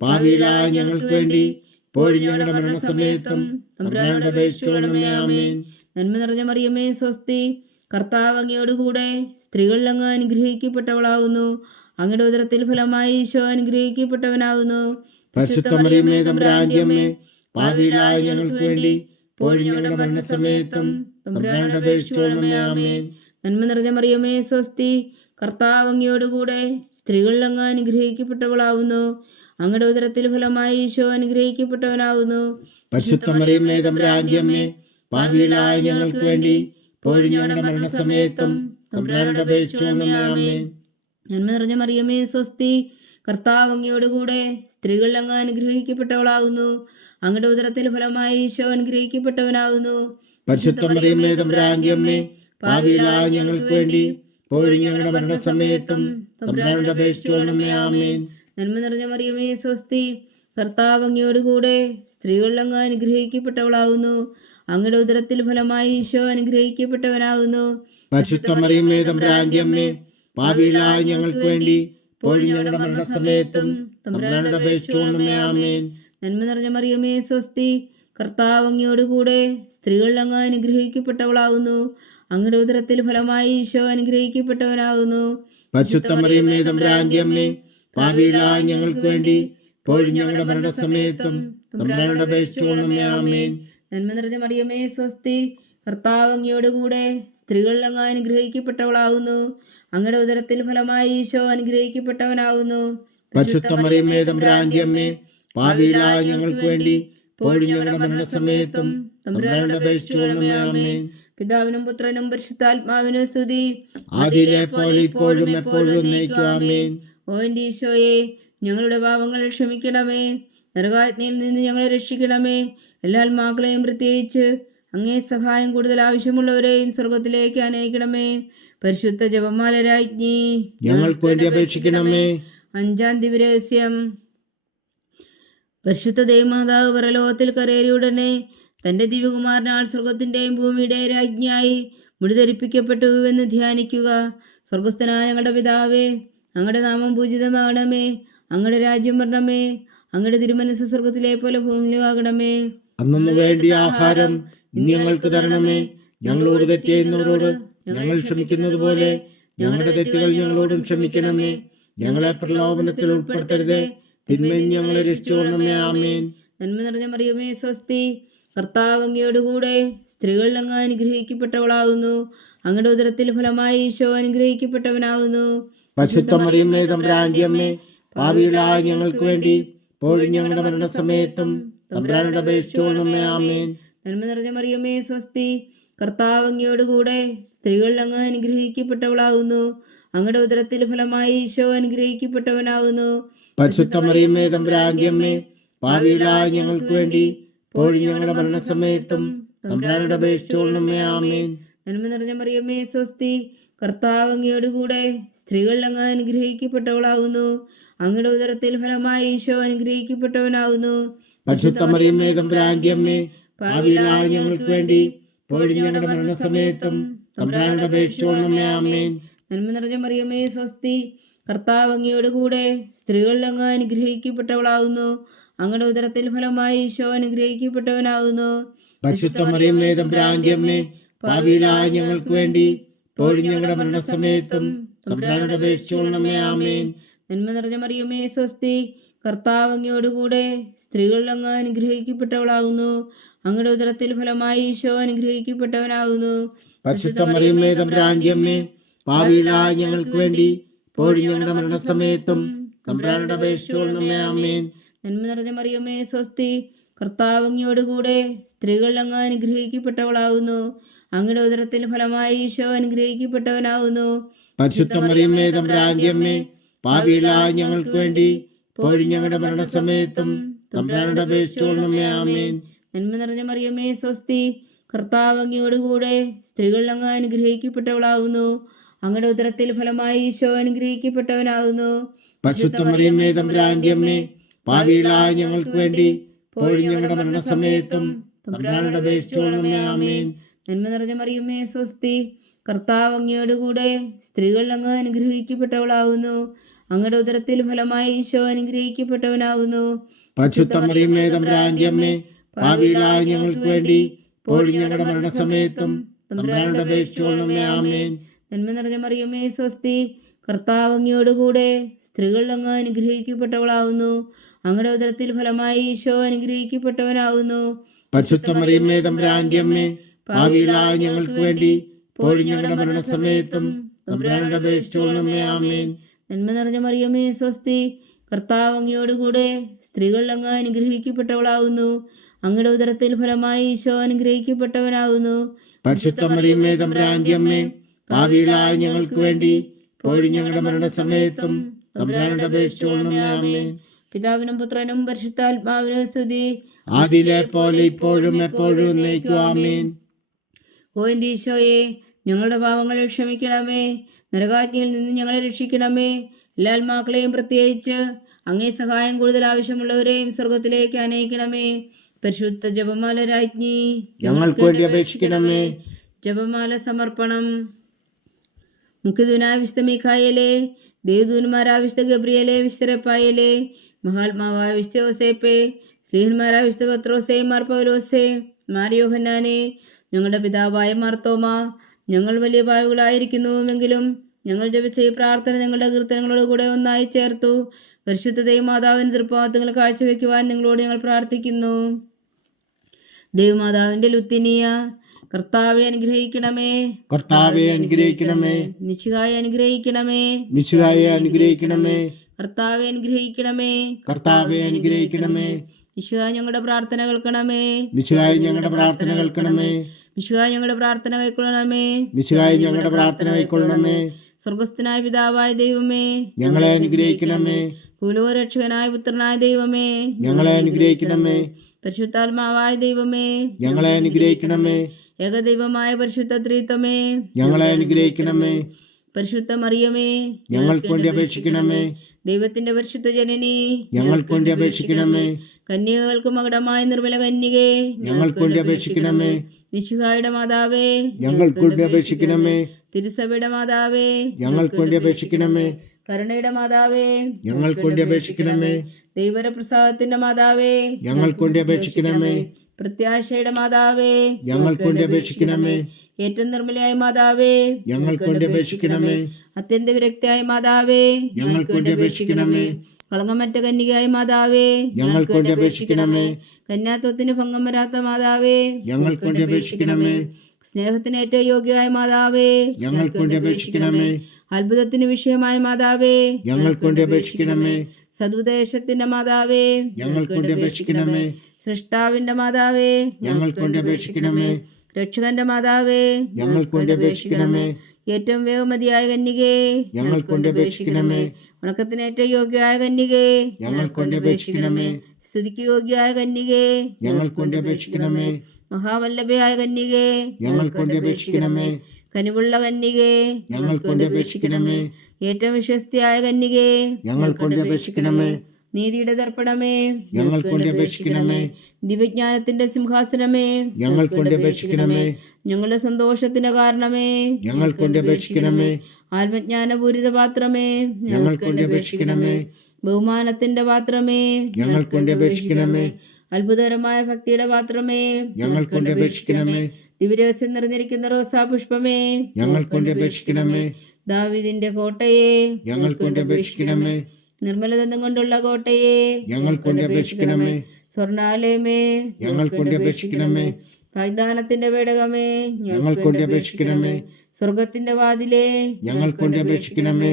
പാപികളായ ഞങ്ങൾക്ക് വേണ്ടി ഇപ്പോഴും ഞങ്ങളുടെ മരണസമയത്തും തമ്പുരാനോട് അപേക്ഷിച്ചുകൊള്ളണമേ. ആമേൻ. നന്മ നിറഞ്ഞ മറിയമേ, സ്വസ്തി. കർത്താവ് അങ്ങയോട് കൂടെ സ്ത്രീകൾ അങ്ങ് അനുഗ്രഹിക്കപ്പെട്ടവളാകുന്നു. അങ്ങയുടെ ഉദരത്തിൽ ഫലമായി ഈശോ അനുഗ്രഹിക്കപ്പെട്ടവനാകുന്നു. പരിശുദ്ധ മറിയമേ, തമ്പുരാന്റെ അമ്മേ, പാപികളായ ഞങ്ങൾക്ക് വേണ്ടി ഇപ്പോഴും ഞങ്ങളുടെ മരണസമയത്തും തമ്പുരാനോട് അപേക്ഷിച്ചുകൊള്ളണമേ. ആമേൻ. നന്മ നിറഞ്ഞ മറിയമേ, സ്വസ്തി. കർത്താവ് അങ്ങയോട് കൂടെ സ്ത്രീകൾ അങ്ങ് അനുഗ്രഹിക്കപ്പെട്ടവളാകുന്നു. അങ്ങയുടെ ഉദരത്തിൽ ഫലമായി ഈശോ അനുഗ്രഹിക്കപ്പെട്ടവനാകുന്നു. പരിശുദ്ധ മറിയമേ, തമ്പുരാന്റെ അമ്മേ, പാപികളായ ഞങ്ങൾക്ക് വേണ്ടി ഇപ്പോഴും ഞങ്ങളുടെ മരണസമയത്തും തമ്പുരാനോട് അപേക്ഷിച്ചുകൊള്ളണമേ. ആമേൻ. നന്മ നിറഞ്ഞ മറിയമേ, സ്വസ്തി. കർത്താവ് അങ്ങയോട് കൂടെ സ്ത്രീകൾ അങ്ങ് അനുഗ്രഹിക്കപ്പെട്ടവളാകുന്നു. അങ്ങയുടെ ഉദരത്തിൽ ഫലമായി ഈശോ അനുഗ്രഹിക്കപ്പെട്ടവനാകുന്നു. പരിശുദ്ധ മറിയമേ, തമ്പുരാന്റെ അമ്മേ, പാപികളായ ഞങ്ങൾക്ക് വേണ്ടി ഇപ്പോഴും ഞങ്ങളുടെ മരണസമയത്തും തമ്പുരാനോട് അപേക്ഷിച്ചുകൊള്ളണമേ. ആമേൻ. നന്മ നിറഞ്ഞ മറിയമേ, സ്വസ്തി. കർത്താവ് അങ്ങയോട് കൂടെ സ്ത്രീകൾ അങ്ങ് അനുഗ്രഹിക്കപ്പെട്ടവളാകുന്നു. അങ്ങയുടെ ഉദരത്തിൽ ഫലമായി ഈശോ അനുഗ്രഹിക്കപ്പെട്ടവനാകുന്നു. പരിശുദ്ധ മറിയമേ, തമ്പുരാന്റെ അമ്മേ, പാപികളായ ഞങ്ങൾക്ക് വേണ്ടി ഇപ്പോഴും ഞങ്ങളുടെ മരണസമയത്തും തമ്പുരാനോട് അപേക്ഷിച്ചുകൊള്ളണമേ. ആമേൻ. നന്മ നിറഞ്ഞ മറിയമേ, സ്വസ്തി. കർത്താവ് അങ്ങയോട് കൂടെ സ്ത്രീകൾ അങ്ങ് അനുഗ്രഹിക്കപ്പെട്ടവളാകുന്നു. അങ്ങയുടെ ഉദരത്തിൽ ഫലമായി ഈശോ അനുഗ്രഹിക്കപ്പെട്ടവനാകുന്നു. പരിശുദ്ധ മറിയമേ, തമ്പുരാന്റെ അമ്മേ, പാപികളായ ഞങ്ങൾക്ക് വേണ്ടി ഇപ്പോഴും ഞങ്ങളുടെ മരണസമയത്തും തമ്പുരാനോട് അപേക്ഷിച്ചുകൊള്ളണമേ. ആമേൻ. നന്മ നിറഞ്ഞ മറിയമേ, സ്വസ്തി. കർത്താവ് അങ്ങയോട് കൂടെ സ്ത്രീകൾ അങ്ങ് അനുഗ്രഹിക്കപ്പെട്ടവളാകുന്നു. അങ്ങയുടെ ഉദരത്തിൽ ഫലമായി ഈശോ അനുഗ്രഹിക്കപ്പെട്ടവനാകുന്നു. പരിശുദ്ധ മറിയമേ, തമ്പുരാന്റെ അമ്മേ, പാപികളായ ഞങ്ങൾക്ക് വേണ്ടി ഇപ്പോഴും ഞങ്ങളുടെ മരണസമയത്തും തമ്പുരാനോട് അപേക്ഷിച്ചുകൊള്ളണമേ. ആമേൻ. പിതാവിനും പുത്രനും പരിശുദ്ധാത്മാവിനും സ്തുതി. ആദിയിലെ പോലെ ഇപ്പോഴും എപ്പോഴും എന്നേക്കും. ആമേൻ. ഓ എൻ്റെ ഈശോയെ, ഞങ്ങളുടെ പാപങ്ങൾ ക്ഷമിക്കണമേ. നരകാഗ്നിയിൽ നിന്ന് ഞങ്ങളെ രക്ഷിക്കണമേ. എല്ലാ ആത്മാക്കളെയും പ്രത്യേകിച്ച് അങ്ങേ സഹായം കൂടുതൽ ആവശ്യമുള്ളവരെയും സ്വർഗത്തിലേക്ക് അനയിക്കണമേ. പരിശുദ്ധ ജപമാല രാജ്ഞി, ഞങ്ങൾക്ക് വേണ്ടി അപേക്ഷിക്കണമേ. അഞ്ചാം ദിവ്യരഹസ്യം. പരിശുദ്ധ ദൈവമാതാവ് പരലോകത്തിൽ കരേറിയുടനെ തൻ്റെ ദിവ്യകുമാരനാൽ സ്വർഗത്തിൻ്റെയും ഭൂമിയുടെയും രാജ്ഞിയായി മുടിധരിപ്പിക്കപ്പെട്ടു എന്ന് ധ്യാനിക്കുക. സ്വർഗസ്ഥനായ ഞങ്ങളുടെ പിതാവേ, അങ്ങയുടെ നാമം പൂജിതമാകണമേ. അങ്ങയുടെ രാജ്യം വരണമേ. അങ്ങയുടെ തിരുമനസ്സ് സ്വർഗത്തിലെ പോലെ ഭൂമിയിലും ആകണമേ. അന്നു വേണ്ടിയ ആഹാരം ഇനി ഞങ്ങൾക്ക് തരണമേ. ഞങ്ങളോട് തെറ്റ് ചെയ്യുന്നവരോട് ഞങ്ങൾ ക്ഷമിക്കുന്നത് പോലെ ഞങ്ങളുടെ തെറ്റുകൾ ഞങ്ങളോടും ക്ഷമിക്കണമേ. ഞങ്ങളെ പ്രലോഭനത്തിൽ ഉൾപ്പെടുത്തരുതേ, തിന്മയിൽ നിന്ന് ഞങ്ങളെ രക്ഷിച്ചുകൊള്ളണമേ. ആമേൻ. നന്മ നിറഞ്ഞ മറിയമേ, സ്വസ്തി. കർത്താവ് അങ്ങയോട് കൂടെ സ്ത്രീകൾ അങ്ങ് അനുഗ്രഹിക്കപ്പെട്ടവളാകുന്നു. അങ്ങയുടെ ഉദരത്തിൽ ഫലമായി ഈശോ അനുഗ്രഹിക്കപ്പെട്ടവനാകുന്നു. പരിശുദ്ധ മറിയമേ, തമ്പുരാന്റെ അമ്മേ, പാപികളായ ഞങ്ങൾക്ക് വേണ്ടി ഇപ്പോഴും ഞങ്ങളുടെ മരണസമയത്തും തമ്പുരാനോട് അപേക്ഷിച്ചുകൊള്ളണമേ. ആമേൻ. നന്മ നിറഞ്ഞ മറിയമേ, സ്വസ്തി. കർത്താവ് അങ്ങയോട് കൂടെ സ്ത്രീകൾ അങ്ങ് അനുഗ്രഹിക്കപ്പെട്ടവളാകുന്നു. അങ്ങയുടെ ഉദരത്തിൽ ഫലമായി ഈശോ അനുഗ്രഹിക്കപ്പെട്ടവനാകുന്നു. പരിശുദ്ധ മറിയമേ, തമ്പുരാന്റെ അമ്മേ, പാപികളായ ഞങ്ങൾക്ക് വേണ്ടി ഇപ്പോഴും ഞങ്ങളുടെ മരണസമയത്തും തമ്പുരാനോട് അപേക്ഷിച്ചുകൊള്ളണമേ. ആമേൻ. നന്മ നിറഞ്ഞ മറിയമേ, സ്വസ്തി. കർത്താവ് അങ്ങയോടുകൂടെ സ്ത്രീകൾ അങ്ങ് അനുഗ്രഹിക്കപ്പെട്ടവളാവുന്നു. അങ്ങയുടെ ഉദരത്തിൽ ഫലമായി ഈശോ അനുഗ്രഹിക്കപ്പെട്ടവനാവുന്നു. പരിശുദ്ധ മറിയമേ തമ്പുരാന്റെ അമ്മേ, പാപികളായ ഞങ്ങൾക്ക് വേണ്ടി ഇപ്പോഴും ഞങ്ങളുടെ മരണസമയത്തും തമ്പുരാനോട് അപേക്ഷിച്ചുകൊള്ളണമേ. ആമേൻ. നന്മ നിറഞ്ഞ മറിയമേ സ്വസ്തി, കർത്താവ് അങ്ങയോടുകൂടെ സ്ത്രീകൾ അങ്ങ് അനുഗ്രഹിക്കപ്പെട്ടവളാവുന്നു. അങ്ങയുടെ ഉദരത്തിൽ ഫലമായി ഈശോ അനുഗ്രഹിക്കപ്പെട്ടവനാവുന്നു. പരിശുദ്ധ മറിയമേ തമ്പുരാന്റെ അമ്മേ, പാപികളായ ഞങ്ങൾക്ക് വേണ്ടി ഇപ്പോഴും ഞങ്ങളുടെ മരണസമയത്തും തമ്പുരാനോട് അപേക്ഷിച്ചുകൊള്ളണമേ. ആമേൻ. നന്മ നിറഞ്ഞ മറിയമേ സ്വസ്തി, കർത്താവ് അങ്ങയോടുകൂടെ സ്ത്രീകൾ അങ്ങ് അനുഗ്രഹിക്കപ്പെട്ടവളാകുന്നു. അങ്ങയുടെ ഉദരത്തിൽ ഫലമായി ഈശോ അനുഗ്രഹിക്കപ്പെട്ടവനാകുന്നു. പരിശുദ്ധ മറിയമേ തമ്പുരാന്റെ അമ്മേ, പാപികളായ ഞങ്ങൾക്ക് വേണ്ടി ഇപ്പോഴും ഞങ്ങളുടെ മരണസമയത്തും തമ്പുരാനോട് അപേക്ഷിച്ചുകൊള്ളണമേ. ആമേൻ. നന്മ നിറഞ്ഞ മറിയമേ സ്വസ്തി, കർത്താവ് അങ്ങയോടുകൂടെ സ്ത്രീകൾ അങ്ങ് അനുഗ്രഹിക്കപ്പെട്ടവളാകുന്നു. അങ്ങയുടെ ഉദരത്തിൽ ഫലമായി ഈശോ അനുഗ്രഹിക്കപ്പെട്ടവനാകുന്നു. പരിശുദ്ധ മറിയമേ തമ്പുരാന്റെ അമ്മേ, പാപികളായ ഞങ്ങൾക്ക് വേണ്ടി ഇപ്പോഴും ഞങ്ങളുടെ മരണസമയത്തും തമ്പുരാനോട് അപേക്ഷിച്ചുകൊള്ളണമേ. ആമേൻ. നന്മ നിറഞ്ഞ മറിയമേ സ്വസ്തി, കർത്താവ് അങ്ങയോടുകൂടെ സ്ത്രീകൾ അങ്ങ് അനുഗ്രഹിക്കപ്പെട്ടവളാകുന്നു. അങ്ങയുടെ ഉദരത്തിൽ ഫലമായി ഈശോ അനുഗ്രഹിക്കപ്പെട്ടവനാകുന്നു. പരിശുദ്ധ മറിയമേ തമ്പുരാന്റെ അമ്മേ, പാപികളായ ഞങ്ങൾക്ക് വേണ്ടി ഇപ്പോഴും ഞങ്ങളുടെ മരണസമയത്തും തമ്പുരാനോട് അപേക്ഷിച്ചുകൊള്ളണമേ. ആമേൻ. നന്മ നിറഞ്ഞ മറിയമേ സ്വസ്തി, കർത്താവ് അങ്ങയോടുകൂടെ സ്ത്രീകൾ അങ്ങ് അനുഗ്രഹിക്കപ്പെട്ടവളാകുന്നു. അങ്ങയുടെ ഉദരത്തിൽ ഫലമായി ഈശോ അനുഗ്രഹിക്കപ്പെട്ടവനാകുന്നു. പരിശുദ്ധ മറിയമേ തമ്പുരാന്റെ അമ്മേ, പാപികളായ ഞങ്ങൾക്ക് വേണ്ടി ഇപ്പോഴും ഞങ്ങളുടെ മരണസമയത്തും തമ്പുരാനോട് അപേക്ഷിച്ചുകൊള്ളണമേ. ആമേൻ. നന്മ നിറഞ്ഞ മറിയമേ സ്വസ്തി, കർത്താവ് അങ്ങയോടുകൂടെ സ്ത്രീകൾ അങ്ങ് അനുഗ്രഹിക്കപ്പെട്ടവളാകുന്നു. അങ്ങയുടെ ഉദരത്തിൽ ഫലമായി ഈശോ അനുഗ്രഹിക്കപ്പെട്ടവനാകുന്നു. പരിശുദ്ധ മറിയമേ തമ്പുരാന്റെ അമ്മേ, പാപികളായ ഞങ്ങൾക്ക് വേണ്ടി ഇപ്പോഴും ഞങ്ങളുടെ മരണസമയത്തും തമ്പുരാനോട് അപേക്ഷിച്ചുകൊള്ളണമേ. ആമേൻ. നന്മ നിറഞ്ഞ മറിയമേ സ്വസ്തി, കർത്താവ് അങ്ങയോടുകൂടെ സ്ത്രീകൾ അങ്ങ് അനുഗ്രഹിക്കപ്പെട്ടവളാകുന്നു. അങ്ങയുടെ ഉദരത്തിൽ ഫലമായി ഈശോ അനുഗ്രഹിക്കപ്പെട്ടവനാകുന്നു. പരിശുദ്ധ മറിയമേ തമ്പുരാന്റെ അമ്മേ, പാപികളായ ഞങ്ങൾക്ക് വേണ്ടി ഇപ്പോഴും ഞങ്ങളുടെ മരണസമയത്തും തമ്പുരാനോട് അപേക്ഷിച്ചുകൊള്ളണമേ. ആമേൻ. പിതാവിനും പുത്രനും പരിശുദ്ധാത്മാവിനും സ്തുതി, ആദിയിലെ പോലെ ഇപ്പോഴും എപ്പോഴും എന്നേക്കും. ആമേൻ. ഓ എൻ്റെ ഈശോയെ, ഞങ്ങളുടെ പാവങ്ങൾ ക്ഷമിക്കണമേ. നരകാജ്ഞയിൽ നിന്ന് ഞങ്ങളെ രക്ഷിക്കണമേ. എല്ലാ ആത്മാക്കളെയും പ്രത്യേകിച്ച് അങ്ങേ സഹായം കൂടുതൽ ആവശ്യമുള്ളവരെയും സ്വർഗത്തിലേക്ക് അനയിക്കണമേ. പരിശുദ്ധ ജപമാല രാജ്ഞി, ഞങ്ങൾക്ക് വേണ്ടി അപേക്ഷിക്കണമേ. ജപമാല സമർപ്പണം. മുഖ്യദൂനായ വിശുദ്ധ മീഖായേലേ, ദേവദൂന്മാരായ വിശുദ്ധ ഗബ്രിയേലേ, വിശുദ്ധ റഫായേലേ, മഹാത്മാവായ വിശുദ്ധ യോസേപ്പേ, സ്ലീഹന്മാരായ വിശുദ്ധ പത്രോസേ, മാർ പൗലോസേ, മാർ യോഹന്നാനേ, ഞങ്ങളുടെ പിതാവായ മാർത്തോമ, ഞങ്ങൾ വലിയ പാവകളായിരിക്കുന്നുവെങ്കിലും ഞങ്ങൾ ജപിച്ച ഈ പ്രാർത്ഥന ഞങ്ങളുടെ കീർത്തനങ്ങളോട് കൂടെ ഒന്നായി ചേർത്തു പരിശുദ്ധ ദൈവമാതാവിൻ്റെ തൃപ്പാദങ്ങൾ കാഴ്ചവെക്കുവാൻ നിങ്ങളോട് ഞങ്ങൾ പ്രാർത്ഥിക്കുന്നു. ദൈവമാതാവിൻ്റെ ലുത്തിനിയ, കർത്താവെ അനുഗ്രഹിക്കണമേ. കർത്താവെ അനുഗ്രഹിക്കണമേ. മിശിഹായെ അനുഗ്രഹിക്കണമേ. മിശിഹായെ അനുഗ്രഹിക്കണമേ. കർത്താവെ അനുഗ്രഹിക്കണമേ. കർത്താവെ അനുഗ്രഹിക്കണമേ. മിശിഹാ ഞങ്ങളുടെ പ്രാർത്ഥന കേൾക്കണമേ. മിശിഹായെ ഞങ്ങളുടെ പ്രാർത്ഥന കേൾക്കണമേ. മിശിഹാ ഞങ്ങളുടെ പ്രാർത്ഥന കൈക്കൊള്ളണമേ. മിശിഹായെ ഞങ്ങളുടെ പ്രാർത്ഥന കൈക്കൊള്ളണമേ. സ്വർഗസ്ഥനായ പിതാവായ ദൈവമേ, ഞങ്ങളെ അനുഗ്രഹിക്കണമേ. ഭൂലോകരക്ഷകനായ പുത്രനായ ദൈവമേ, ഞങ്ങളെ അനുഗ്രഹിക്കണമേ. പരിശുദ്ധാത്മാവായ ദൈവമേ, ഞങ്ങളെ അനുഗ്രഹിക്കണമേ. ഏകദൈവമായ പരിശുദ്ധ ത്രിത്വമേ, ഞങ്ങളെ അനുഗ്രഹിക്കണമേ. പരിശുദ്ധ മറിയമേ, ഞങ്ങൾക്ക് വേണ്ടി അപേക്ഷിക്കണമേ. ദൈവത്തിന്റെ പരിശുദ്ധ ജനനി, ഞങ്ങൾക്ക് വേണ്ടി അപേക്ഷിക്കണമേ. കന്യകൾക്ക് മകുടമായ നിർമ്മല കന്യകേ, ഞങ്ങൾക്ക് വേണ്ടി അപേക്ഷിക്കണമേ. മിശിഹായുടെ മാതാവേ, ഞങ്ങൾക്ക് വേണ്ടി അപേക്ഷിക്കണമേ. തിരുസഭയുടെ മാതാവേ, ഞങ്ങൾക്ക് വേണ്ടി അപേക്ഷിക്കണമേ. കരുണയുടെ മാതാവേ, ഞങ്ങൾക്ക് വേണ്ടി അപേക്ഷിക്കണമേ. ദൈവപ്രസാദത്തിന്റെ മാതാവേ, ഞങ്ങൾക്ക് വേണ്ടി അപേക്ഷിക്കണമേ. പ്രത്യാശയുടെ മാതാവേ, ഞങ്ങൾക്ക് വേണ്ടി അപേക്ഷിക്കണമേ. ഏറ്റവും നിർമ്മലയായ മാതാവേ, ഞങ്ങൾക്ക് വേണ്ടി അപേക്ഷിക്കണമേ. അത്യന്ത വിരക്തിയായ മാതാവേ, ഞങ്ങൾക്ക് വേണ്ടി അപേക്ഷിക്കണമേ. കളങ്കമറ്റ കന്യകയായ മാതാവേ, ഞങ്ങൾക്ക് വേണ്ടി അപേക്ഷിക്കണമേ. കന്യാത്വത്തിന് ഭംഗം വരാത്ത മാതാവേ, ഞങ്ങൾക്ക് വേണ്ടി അപേക്ഷിക്കണമേ. സ്നേഹത്തിന് ഏറ്റവും യോഗ്യമായ മാതാവേ, ഞങ്ങൾക്ക് വേണ്ടി അപേക്ഷിക്കണമേ. അത്ഭുതത്തിന് വിഷയമായ മാതാവേ, ഞങ്ങൾക്ക് വേണ്ടി അപേക്ഷിക്കണമേ. സതുപദേശത്തിന്റെ മാതാവേ, ഞങ്ങൾക്ക് വേണ്ടി അപേക്ഷിക്കണമേ. സൃഷ്ടാവിന്റെ മാതാവേ, ഞങ്ങൾക്ക് വേണ്ടി അപേക്ഷിക്കണമേ. രക്ഷകന്റെ മാതാവേ, ഞങ്ങൾക്ക് വേണ്ടി അപേക്ഷിക്കണമേ. ഏറ്റവും വേഗമതിയായ കന്യകേ, ഞങ്ങൾക്ക് വേണ്ടി അപേക്ഷിക്കണമേ. വണക്കത്തിന് ഏറ്റവും യോഗ്യമായ കന്യകേ, ഞങ്ങൾക്ക് വേണ്ടി അപേക്ഷിക്കണമേ. സ്തുതിക്ക് യോഗ്യമായ കന്യകേ, ഞങ്ങൾക്ക് വേണ്ടി അപേക്ഷിക്കണമേ. മഹാവല്ലഭയായ കന്യകേ, ഞങ്ങൾക്ക് വേണ്ടി അപേക്ഷിക്കണമേ. കനിവുള്ള കന്യകേ, ഞങ്ങൾക്ക് വേണ്ടി അപേക്ഷിക്കണമേ. ഏറ്റവും വിശ്വസ്തയായ കന്യകേ, ഞങ്ങൾക്ക് വേണ്ടി അപേക്ഷിക്കണമേ. നീതിയുടെ ദർപ്പണമേ, ഞങ്ങൾക്ക് വേണ്ടി അപേക്ഷിക്കണമേ. ദിവ്യജ്ഞാനത്തിന്റെ സിംഹാസനമേ, ഞങ്ങൾക്ക് വേണ്ടി അപേക്ഷിക്കണമേ. ഞങ്ങളുടെ സന്തോഷത്തിന്റെ കാരണമേ, ഞങ്ങൾക്ക് വേണ്ടി അപേക്ഷിക്കണമേ. ആത്മജ്ഞാനപൂരിത പാത്രമേ, ഞങ്ങൾക്ക് വേണ്ടി അപേക്ഷിക്കണമേ. ബഹുമാനത്തിന്റെ പാത്രമേ, ഞങ്ങൾക്ക് വേണ്ടി അപേക്ഷിക്കണമേ. അത്ഭുതകരമായ ഭക്തിയുടെ പാത്രമേ, ഞങ്ങൾക്ക് വേണ്ടി അപേക്ഷിക്കണമേ. ദിവ്യരഹസ്യം നിറഞ്ഞിരിക്കുന്ന റോസാ പുഷ്പമേ, ഞങ്ങൾക്ക് വേണ്ടി അപേക്ഷിക്കണമേ. ദാവീദിന്റെ കോട്ടയെ, ഞങ്ങൾക്ക് വേണ്ടി അപേക്ഷിക്കണമേ. നിർമ്മലദന്തം കൊണ്ടുള്ള കോട്ടയെ, ഞങ്ങൾക്ക് വേണ്ടി അപേക്ഷിക്കണമേ. സ്വർണാലയമേ, ഞങ്ങൾക്ക് വേണ്ടി അപേക്ഷിക്കണമേ. വാഗ്ദാനത്തിന്റെ പേടകമേ, ഞങ്ങൾക്ക് വേണ്ടി അപേക്ഷിക്കണമേ. സ്വർഗത്തിന്റെ വാതിലേ, ഞങ്ങൾക്ക് വേണ്ടി അപേക്ഷിക്കണമേ.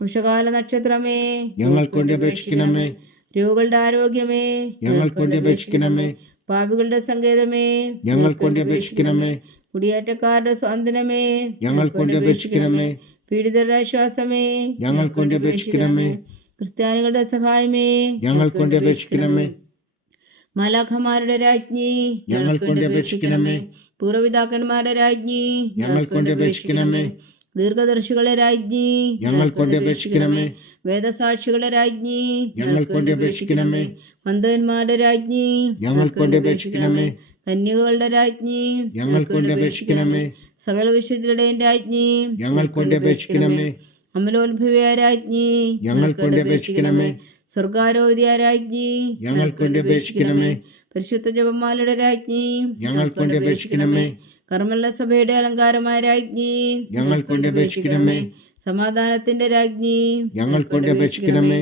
ഉഷകാല നക്ഷത്രമേ, ഞങ്ങൾക്ക് വേണ്ടി അപേക്ഷിക്കണമേ. രോഗികളുടെ ആരോഗ്യമേ, ഞങ്ങൾക്ക് വേണ്ടി അപേക്ഷിക്കണമേ. പാപികളുടെ സങ്കേതമേ, ഞങ്ങൾക്ക് വേണ്ടി അപേക്ഷിക്കണമേ. കുടിയേറ്റക്കാരുടെ സ്വാതന്ത്ര്യമേ, ഞങ്ങൾക്ക് വേണ്ടി അപേക്ഷിക്കണമേ. പീഡിതരുടെ ആശ്വാസമേ, ഞങ്ങൾക്ക് വേണ്ടി അപേക്ഷിക്കണമേ. ക്രിസ്ത്യാനികളുടെ സഹായമേ, ഞങ്ങൾക്ക് വേണ്ടി അപേക്ഷിക്കണമേ. മാലാഖമാരുടെ രാജ്ഞി, ഞങ്ങൾക്ക് വേണ്ടി അപേക്ഷിക്കണമേ. പൂർവ്വപിതാക്കന്മാരുടെ രാജ്ഞി, ഞങ്ങൾക്ക് വേണ്ടി അപേക്ഷിക്കണമേ. ദീർഘദർശികളുടെ രാജ്ഞി, ഞങ്ങൾക്ക് വേണ്ടി അപേക്ഷിക്കണമേ. വേദസാക്ഷികളുടെ രാജ്ഞി, ഞങ്ങൾക്ക് വേണ്ടി അപേക്ഷിക്കണമേ. വന്ദന്മാരുടെ രാജ്ഞി, ഞങ്ങൾക്ക് വേണ്ടി അപേക്ഷിക്കണമേ. കന്യകകളുടെ രാജ്ഞി, ഞങ്ങൾക്ക് വേണ്ടി അപേക്ഷിക്കണമേ. സകല വിശുദ്ധരുടെയും രാജ്ഞി, ഞങ്ങൾക്ക് വേണ്ടി അപേക്ഷിക്കണമേ. അമലോത്ഭവിയ രാജ്ഞി, ഞങ്ങൾക്ക് വേണ്ടി അപേക്ഷിക്കണമേ. സ്വർഗാരോധിയ രാജ്ഞി, ഞങ്ങൾക്ക് വേണ്ടി അപേക്ഷിക്കണമേ. പരിശുദ്ധ ജപമാലയുടെ രാജ്ഞി, ഞങ്ങൾക്ക് വേണ്ടി അപേക്ഷിക്കണമേ. കർമ്മല സഭയുടെ അലങ്കാരമായ രാജ്ഞി, ഞങ്ങൾക്ക് വേണ്ടി അപേക്ഷിക്കണമേ. സമാധാനത്തിന്റെ രാജ്ഞി, ഞങ്ങൾക്ക് വേണ്ടി അപേക്ഷിക്കണമേ.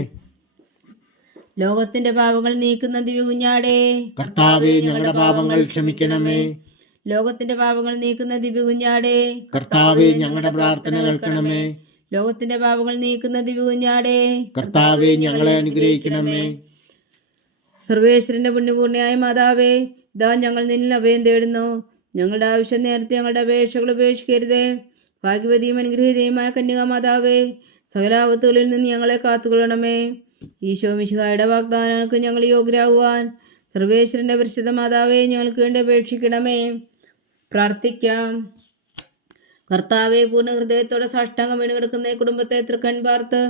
ലോകത്തിന്റെ പാപങ്ങൾ നീക്കുന്ന ദിവ്യ കുഞ്ഞാടേ, കർത്താവേ, ഞങ്ങളുടെ പാപങ്ങൾ ക്ഷമിക്കണമേ. ലോകത്തിന്റെ പാപങ്ങൾ നീക്കുന്ന ദിവ്യ കുഞ്ഞാടേ, കർത്താവേ, ഞങ്ങളുടെ പ്രാർത്ഥന കേൾക്കണമേ. ലോകത്തിന്റെ പാപങ്ങൾ നീക്കുന്ന ദിവ്യ കുഞ്ഞാടേ, കർത്താവേ, ഞങ്ങളെ അനുഗ്രഹിക്കണമേ. സർവേശ്വരന്റെ പുണ്യപൂർണ്ണയായ മാതാവേ, ഇതാ ഞങ്ങൾ നിന്നിൽ അഭയം തേടുന്നു. ഞങ്ങളുടെ ആവശ്യം നേരത്തെ ഞങ്ങളുടെ അപേക്ഷകൾ ഉപേക്ഷിക്കരുതേ. ഭാഗ്യവതിയും അനുഗ്രഹീതയുമായ കന്യകാ മാതാവേ, സകല ആപത്തുകളിൽ നിന്ന് ഞങ്ങളെ കാത്തുകൊള്ളണമേ. ഈശോ മിശിഹായുടെ വാഗ്ദാനങ്ങൾക്ക് ഞങ്ങൾ യോഗ്യരാകുവാൻ സർവേശ്വരന്റെ പരിശുദ്ധ മാതാവേ, ഞങ്ങൾക്ക് വേണ്ടി അപേക്ഷിക്കണമേ. പ്രാർത്ഥിക്കാം. കർത്താവെ, പൂർണ്ണ ഹൃദയത്തോടെ സാഷ്ടാംഗം വീണ് കിടക്കുന്ന ഈ കുടുംബത്തെ തൃക്കൺ പാർത്ത്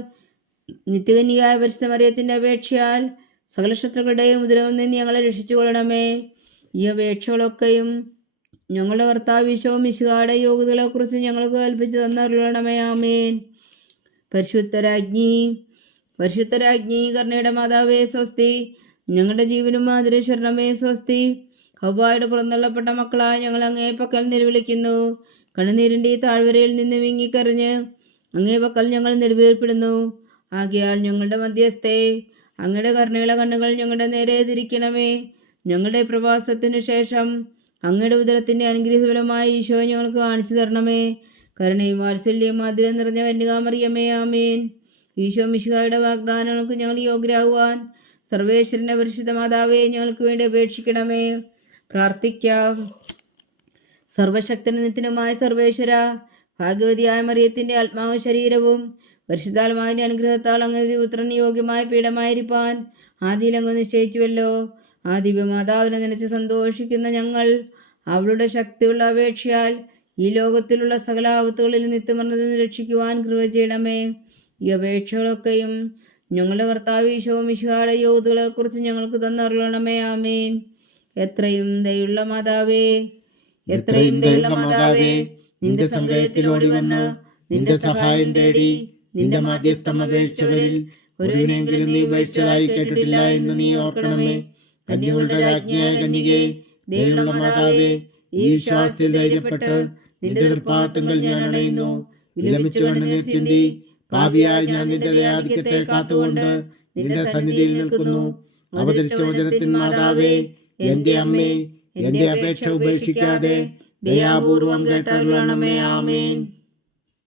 നിത്യകന്യയായ പരിശുദ്ധ മറിയത്തിന്റെ അപേക്ഷയാൽ സകല ശത്രുക്കളുടെയും ഉദരവിൽ നിന്ന് ഞങ്ങളെ രക്ഷിച്ചു കൊള്ളണമേ. ഈ അപേക്ഷകളൊക്കെയും ഞങ്ങളുടെ കർത്താവ് ഈശോ മിശിഹായുടെ യോഗ്യതകളെക്കുറിച്ച് ഞങ്ങൾക്ക് കൽപ്പിച്ചു തന്നറിയണമേ. ആമേൻ. പരിശുദ്ധരാജ്ഞി കരുണയുടെ മാതാവേ സ്വസ്തി. ഞങ്ങളുടെ ജീവനും മാതിരശരണമേ സ്വസ്തി. ഹവ്വായുടെ പുറന്തള്ളപ്പെട്ട മക്കളായ ഞങ്ങൾ അങ്ങേ പക്കൽ നിലവിളിക്കുന്നു. കണ്ണുനീരിൻ്റെ ഈ താഴ്വരയിൽ നിന്ന് വിങ്ങിക്കറിഞ്ഞ് അങ്ങേ പക്കൽ ഞങ്ങൾ നെടുവേർപ്പെടുന്നു. ആകയാൽ ഞങ്ങളുടെ മധ്യസ്ഥേ, അങ്ങയുടെ കരുണയുള്ള കണ്ണുകൾ ഞങ്ങളുടെ നേരെ തിരിക്കണമേ. ഞങ്ങളുടെ പ്രവാസത്തിനു ശേഷം അങ്ങയുടെ ഉദരത്തിൻ്റെ അനുഗ്രഹഫലമായ ഈശോ ഞങ്ങൾക്ക് കാണിച്ചു തരണമേ. കരുണയും വാത്സല്യവും മധുരം നിറഞ്ഞ കന്യകാമറിയമേ. ആമേൻ. ഈശോ മിശിഹായുടെ വാഗ്ദാനങ്ങൾക്ക് ഞങ്ങൾ യോഗ്യരാകുവാൻ സർവേശ്വരൻ്റെ പരിശുദ്ധ മാതാവേ, ഞങ്ങൾക്ക് വേണ്ടി അപേക്ഷിക്കണമേ. പ്രാർത്ഥിക്കാം. സർവശക്തനും നിത്യനുമായ സർവേശ്വര, ഭാഗ്യവതിയായ മറിയത്തിൻ്റെ ആത്മാവും ശരീരവും പരിശുദ്ധാത്മാവിൻ്റെ അനുഗ്രഹത്താൽ അങ്ങ് പുത്രന് യോഗ്യമായ പീഠമായിരിക്കാൻ ആദിയിൽ അങ്ങ് നിശ്ചയിച്ചുവല്ലോ. ആ ദിവ്യമാതാവിനെ നനച്ച് സന്തോഷിക്കുന്ന ഞങ്ങൾ അവളുടെ ശക്തിയുള്ള അപേക്ഷയാൽ ഈ ലോകത്തിലുള്ള സകല ആപത്തുകളിൽ നിത്യമരണത്തിൽ രക്ഷിക്കുവാൻ കൃപ ചെയ്യണമേ. ഈ അപേക്ഷകളൊക്കെയും ഞങ്ങളുടെ കർത്താവ് ഈശോ മിശിഹായുടെ യോഗ്യതകളെക്കുറിച്ച് ഞങ്ങൾക്ക് തന്നറിയണമേ. ആമേൻ. എത്രയും ദയുള്ള മാതാവേ, എത്രയും ദയുള്ള മാതാവേ, നിന്റെ സങ്കേതത്തിലോടി വന്ന് നിന്റെ സഹായം തേടി നിന്റെ മാധ്യസ്ഥം അപേക്ഷിച്ചവരിൽ ഒരുവിനെങ്കിലും നീ ഉപേക്ഷിച്ചതായി കേട്ടിട്ടില്ല എന്ന് നീ ഓർക്കണമേ. കന്യകളുടെ രാജ്ഞിയായ കന്യകേ, ദയുള്ള മാതാവേ, ഈ വിശ്വാസത്തിൽ ധൈര്യപ്പെട്ട് നിന്റെ തൃപ്പാദങ്ങൾ ഞാൻ അണയുന്നു. വിലപിച്ചുകൊണ്ട് നീർ ചിന്തി പാപിയായി ഞാൻ നിന്റെ ദയാധിക്യത്തെ കാത്തുകൊണ്ട് നിന്റെ സന്നിധിയിൽ നിൽക്കുന്നു. അവതരിച്ച വചനത്തിൻ മാതാവേ, എന്റെ അമ്മേ, എന്റെ അപേക്ഷ ഉപേക്ഷിക്കാതെ ദയാപൂർവം കേട്ടരുളണമേ. ആമേൻ.